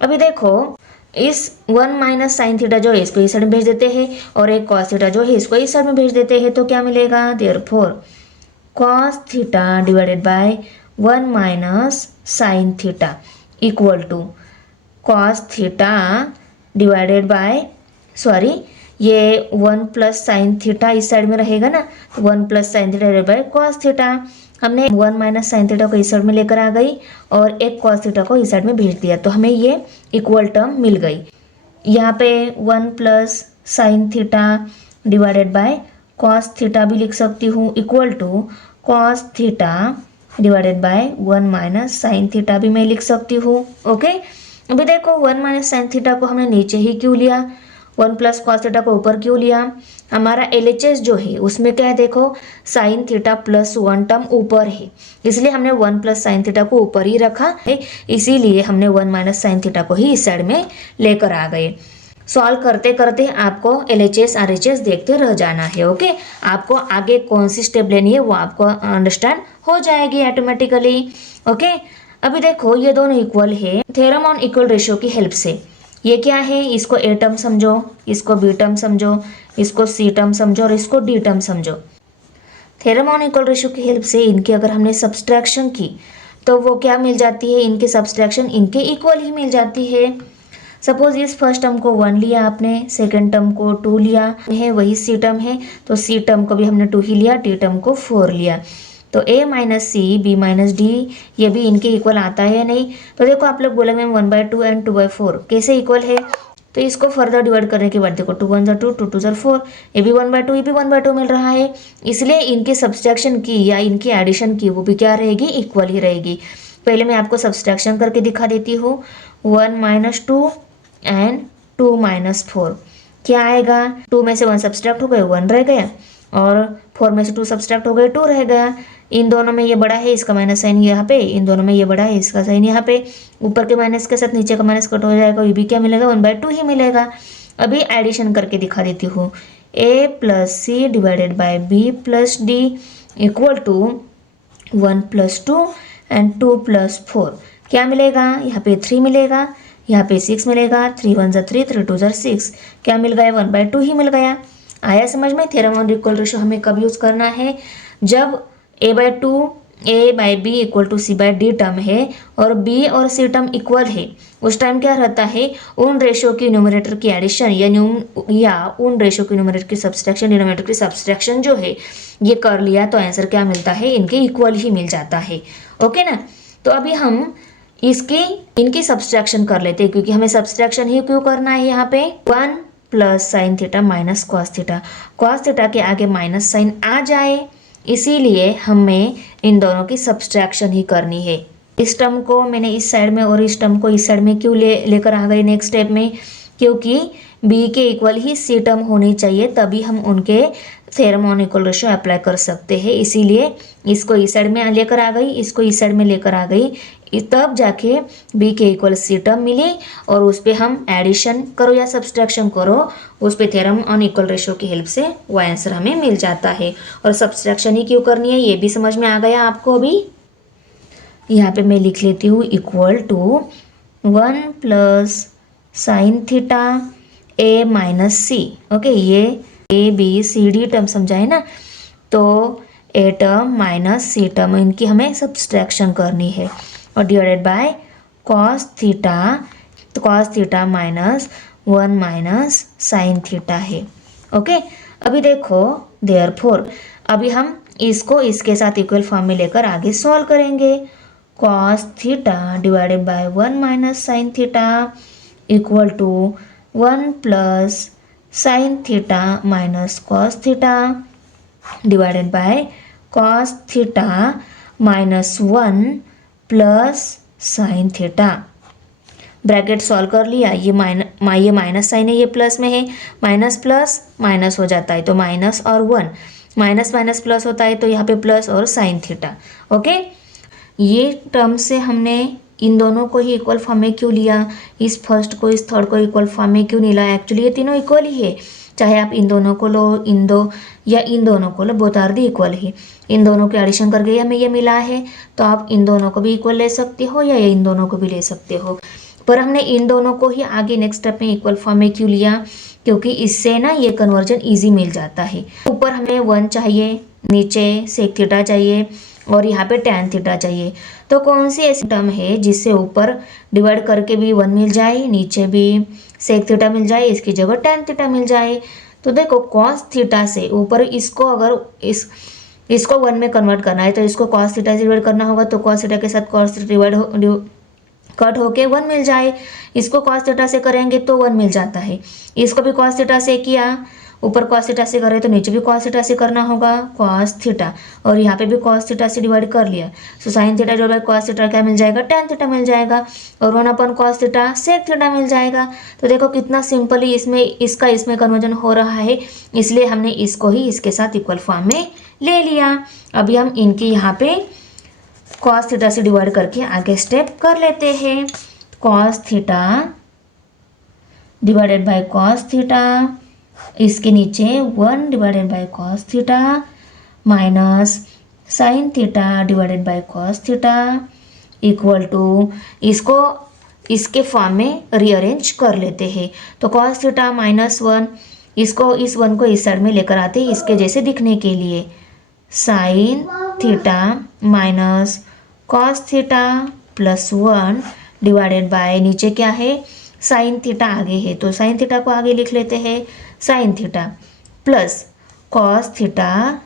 अभी देखो इस 1 माइनस साइन थीटा जो है इसको इस साइड में भेज देते हैं और एक कॉस थीटा जो है इसको इस साइड में भेज देते हैं। तो क्या मिलेगा, therefore cos theta divided by 1 minus sine theta equal to cos theta divided by ये 1 प्लस साइन थीटा इस साइड में रहेगा ना, तो 1 plus sine theta divided by cos theta. हमने 1 माइनस साइन थीटा को इस साइड में लेकर आ गई और एक कॉस थीटा को इस साइड में भेज दिया, तो हमें ये इक्वल टर्म मिल गई। यहाँ पे 1 plus sine theta divided by cos theta भी लिख सकती हूँ equal to cos theta divided by 1 minus sine theta भी मैं लिख सकती हूँ। ओके, अभी देखो 1 माइनस साइन थीटा को हमने नीचे ही क्यों लिया, 1 प्लस कॉस थीटा को ऊपर क्यों लिया, हमारा LHS जो है उसमें क्या है, देखो साइन थीटा प्लस 1 टर्म ऊपर है, इसलिए हमने 1 प्लस साइन थीटा को ऊपर ही रखा है, इसीलिए हमने 1 माइनस साइन थीटा को ही इस साइड में लेकर आ गए। सॉल्व करते करते आपको LHS RHS देखते रह जाना है। ओके, आपको आगे कौन सी स्टेप लेनी है वो आपको अंडरस्टैंड हो जाएगी ऑटोमेटिकली। ओके, अभी देखो ये दोनों इक्वल है, थ्योरम ऑन इक्वल रेशियो की हेल्प से। ये क्या है, इसको ए टर्म समझो, इसको बी टर्म समझो, इसको सी टर्म समझो और इसको डी टर्म समझो। थ्योरम ऑन इक्वल रेशियो की हेल्प से इनकी अगर हमने सब्सट्रैक्शन की तो वो क्या मिल जाती है, इनकी सब्सट्रैक्शन इनके इक्वल ही मिल जाती है। सपोज इस फर्स्ट टर्म को 1 लिया आपने, सेकेंड टर्म को 2 लिया है, वही सी टर्म है तो सी टर्म को भी हमने 2 ही लिया, टी टर्म को 4 लिया। तो a minus c b minus d ये भी इनके इक्वल आता है या नहीं। तो देखो आप लोग बोले मैम 1/2 एंड 2/4 कैसे इक्वल है, तो इसको फर्दर डिवाइड करने के बाद देखो 2 1 ज़ा 2 2 2 ज़ा 4, ये भी 1/2 ये भी 1/2 मिल रहा है, इसलिए इनकी सब्सट्रैक्शन की या इनकी एडिशन की वो भी क्या रहेगी, इक्वल ही रहेगी। पहले मैं आपको सब्सट्रैक्शन करके दिखा देती हूँ, 1 माइनस 2 एंड 2 माइनस 4 क्या आएगा, 2 में से 1 सब्सट्रैक्ट हो गए 1 रह गया और 4 में से 2 सब्सट्रैक्ट हो गए 2 रह गया। इन दोनों में ये बड़ा है इसका माइनस साइन यहाँ पे, इन दोनों में ये बड़ा है इसका साइन यहाँ पे, ऊपर के माइनस के साथ नीचे का माइनस कट हो जाएगा, ये भी क्या मिलेगा 1/2 ही मिलेगा। अभी एडिशन करके दिखा देती हूँ, a plus c divided by b plus d equal to 1 plus 2 and 2 plus 4 क्या मिलेगा, यहाँ पे 3 मिलेगा, यहाँ पे 6 मिलेगा, 3 1 ज़ा 3 3 2 ज़ा 6 क्या मिल गया, 1/2 ही मिल गया। आया समझ में। थ्योरम ऑन इक्वल रेशियो हमें कब यूज़ करना है, जब a/2 a by b equal to c by d term है और b और c टर्म इक्वल है, उस टाइम क्या रहता है, उन रेशो की न्यूमरेटर की एडिशन या उन रेशो की न्यूमरेटर की सब्सट्रैक्शन, डिनोमिनेटर की सब्सट्रैक्शन जो है ये कर लिया तो आंसर क्या मिलता है, इनके इक्वल ही मिल जाता है। ओके ना। तो अभी हम इनकी सब्सट्रैक्शन कर लेते हैं, क्योंकि हमें सब्सट्रैक्शन ही क्यों करना है, यहाँ पे 1 plus sine theta minus cos theta, cos theta के आगे माइनस साइन आ जाए, इसीलिए हमें इन दोनों की सब्सट्रैक्शन ही करनी है। इस टर्म को मैंने इस साइड में और इस टर्म को इस साइड में क्यों लेकर आ गई नेक्स्ट स्टेप में, क्योंकि b के इक्वल ही c टर्म होनी चाहिए, तभी हम उनके theorem on equal ratio apply कर सकते हैं। इसीलिए इसको इस साइड में लेकर आ गई, इसको इस साइड में लेकर आ गई, तब जाके b के इक्वल c टर्म मिली और उस पर हम एडिशन करो या सब्सट्रैक्शन करो, उस पर थ्योरम ऑन इक्वल रेशियो की हेल्प से वो आंसर हमें मिल जाता है। और सब्सट्रैक्शन ही क्यों करनी है ये भी समझ में आ गया आपको। अभी यहाँ पे मैं लिख लेती हूँ equal to 1 plus sine theta a minus c. Okay, ये a b c d term समझाए ना, तो a term minus c term इनकी हमें सब्सट्रैक्शन करनी है और डिवाइडेड बाय कॉस थीटा, तो cos theta minus 1 minus sine theta है। ओके, अभी देखो देयरफॉर अभी हम इसको इसके साथ इक्वल फॉर्म में लेकर आगे सॉल्व करेंगे। Cos theta divided by 1 minus sine theta equal to 1 plus sine theta minus cos theta divided by cos theta minus 1 plus sine theta. Bracket solve कर लिया, ये माइनस साइन है, ये प्लस में है, माइनस प्लस माइनस हो जाता है तो माइनस और 1, माइनस माइनस प्लस होता है तो यहाँ पे प्लस और साइन थीटा। ओके, ये टर्म से हमने इन दोनों को ही इक्वल फॉर्म में क्यों लिया, इस फर्स्ट को इस थर्ड को इक्वल फॉर्म में क्यों नहीं लाया, एक्चुअली ये तीनों इक्वल ही है, चाहे आप इन दोनों को लो, इन दोनों को लो, बोथ आर दी इक्वल ही। इन दोनों के एडिशन करके हमें ये मिला है, तो आप इन दोनों को भी इक्वल ले सकते हो या इन दोनों को भी ले सकते हो, पर हमने इन दोनों को ही आगे नेक्स्ट स्टेप में इक्वल फॉर्म में क्यों लिया, क्योंकि इससे ना ये कन्वर्जन ईजी मिल जाता है। ऊपर हमें 1 चाहिए, नीचे सेक थीटा चाहिए और यहाँ पे टैन थीटा चाहिए, तो कौन सी ऐसी टर्म है जिससे ऊपर डिवाइड करके भी 1 मिल जाए, नीचे भी सेक थीटा मिल जाए, इसकी जगह टैन थीटा मिल जाए। तो देखो कॉस थीटा से ऊपर इसको अगर इसको 1 में कन्वर्ट करना है तो इसको कॉस थीटा से डिवाइड करना होगा, तो कॉस थीटा के साथ कॉस थीटा कट होके 1 मिल जाए, इसको कॉस थीटा से करेंगे तो 1 मिल जाता है, इसको भी कॉस थीटा से किया, ऊपर कॉस थीटा से करें तो नीचे भी कॉस थीटा से करना होगा, कॉस थीटा, और यहाँ पे भी कॉस थीटा से डिवाइड कर लिया, so sine theta divide by cos theta क्या मिल जाएगा, टैन थीटा मिल जाएगा, और 1 अपन कॉस थीटा सेक थीटा मिल जाएगा। तो देखो कितना सिंपली इसमें कन्वर्जन हो रहा है, इसलिए हमने इसको ही इसके साथ इक्वल फॉर्म में ले लिया। अभी हम इनकी यहाँ पे कॉस थीटा से डिवाइड करके आगे स्टेप कर लेते हैं। Cos theta divided by cos theta, इसके नीचे 1 divided by cos theta minus sine theta divided by cos theta equal to, इसको इसके फॉर्म में रीअरेंज कर लेते हैं। तो कॉस थीटा माइनस 1, इस 1 को इस साइड में लेकर आते हैं इसके जैसे दिखने के लिए, sign theta minus cos theta plus 1 divided bye नीचे क्या है, साइन थीटा आगे है तो साइन थीटा को आगे लिख लेते हैं, sign theta plus cos theta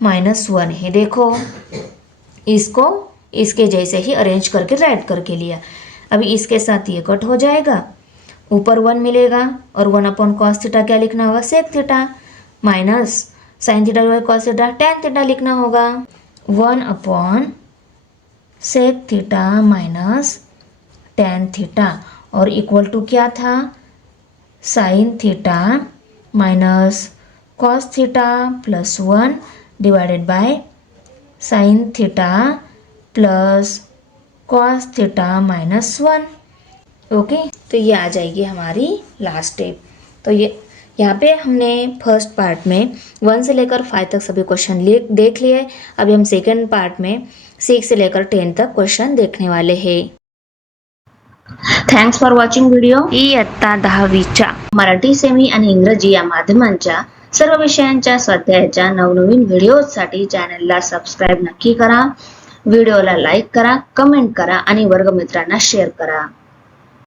minus 1 है। देखो इसको इसके जैसे ही अरेंज करके राइट करके लिया। अभी इसके साथ ये कट हो जाएगा, ऊपर 1 मिलेगा और 1 अपॉन कॉस थीटा क्या लिखना होगा, sec theta minus sine theta by cos theta tan theta लिखना होगा, 1 upon sec theta minus tan theta, और इक्वल टू क्या था, sine theta minus cos theta plus 1 divided by sine theta plus cos theta minus 1। Okay, तो ये आ जाएगी हमारी last step. तो ये यहाँ पे हमने फर्स्ट पार्ट में 1 से लेकर 5 तक सभी क्वेश्चन देख लिए। अभी हम सेकेंड पार्ट में 6 से लेकर 10 तक क्वेश्चन देखने वाले हैं। Thanks for watching video. इयत्ता 10वीच्या मराठी सेमी आणि इंग्रजी या माध्यमांच्या सर्व विषयांच्या स्वाध्यायाच्या नवनवीन व्हिडिओसाठी चॅनलला सबस्क्राईब नक्की करा. व्हिडिओला लाईक करा, कमेंट करा आणि वर्गमित्रांना शेअर करा.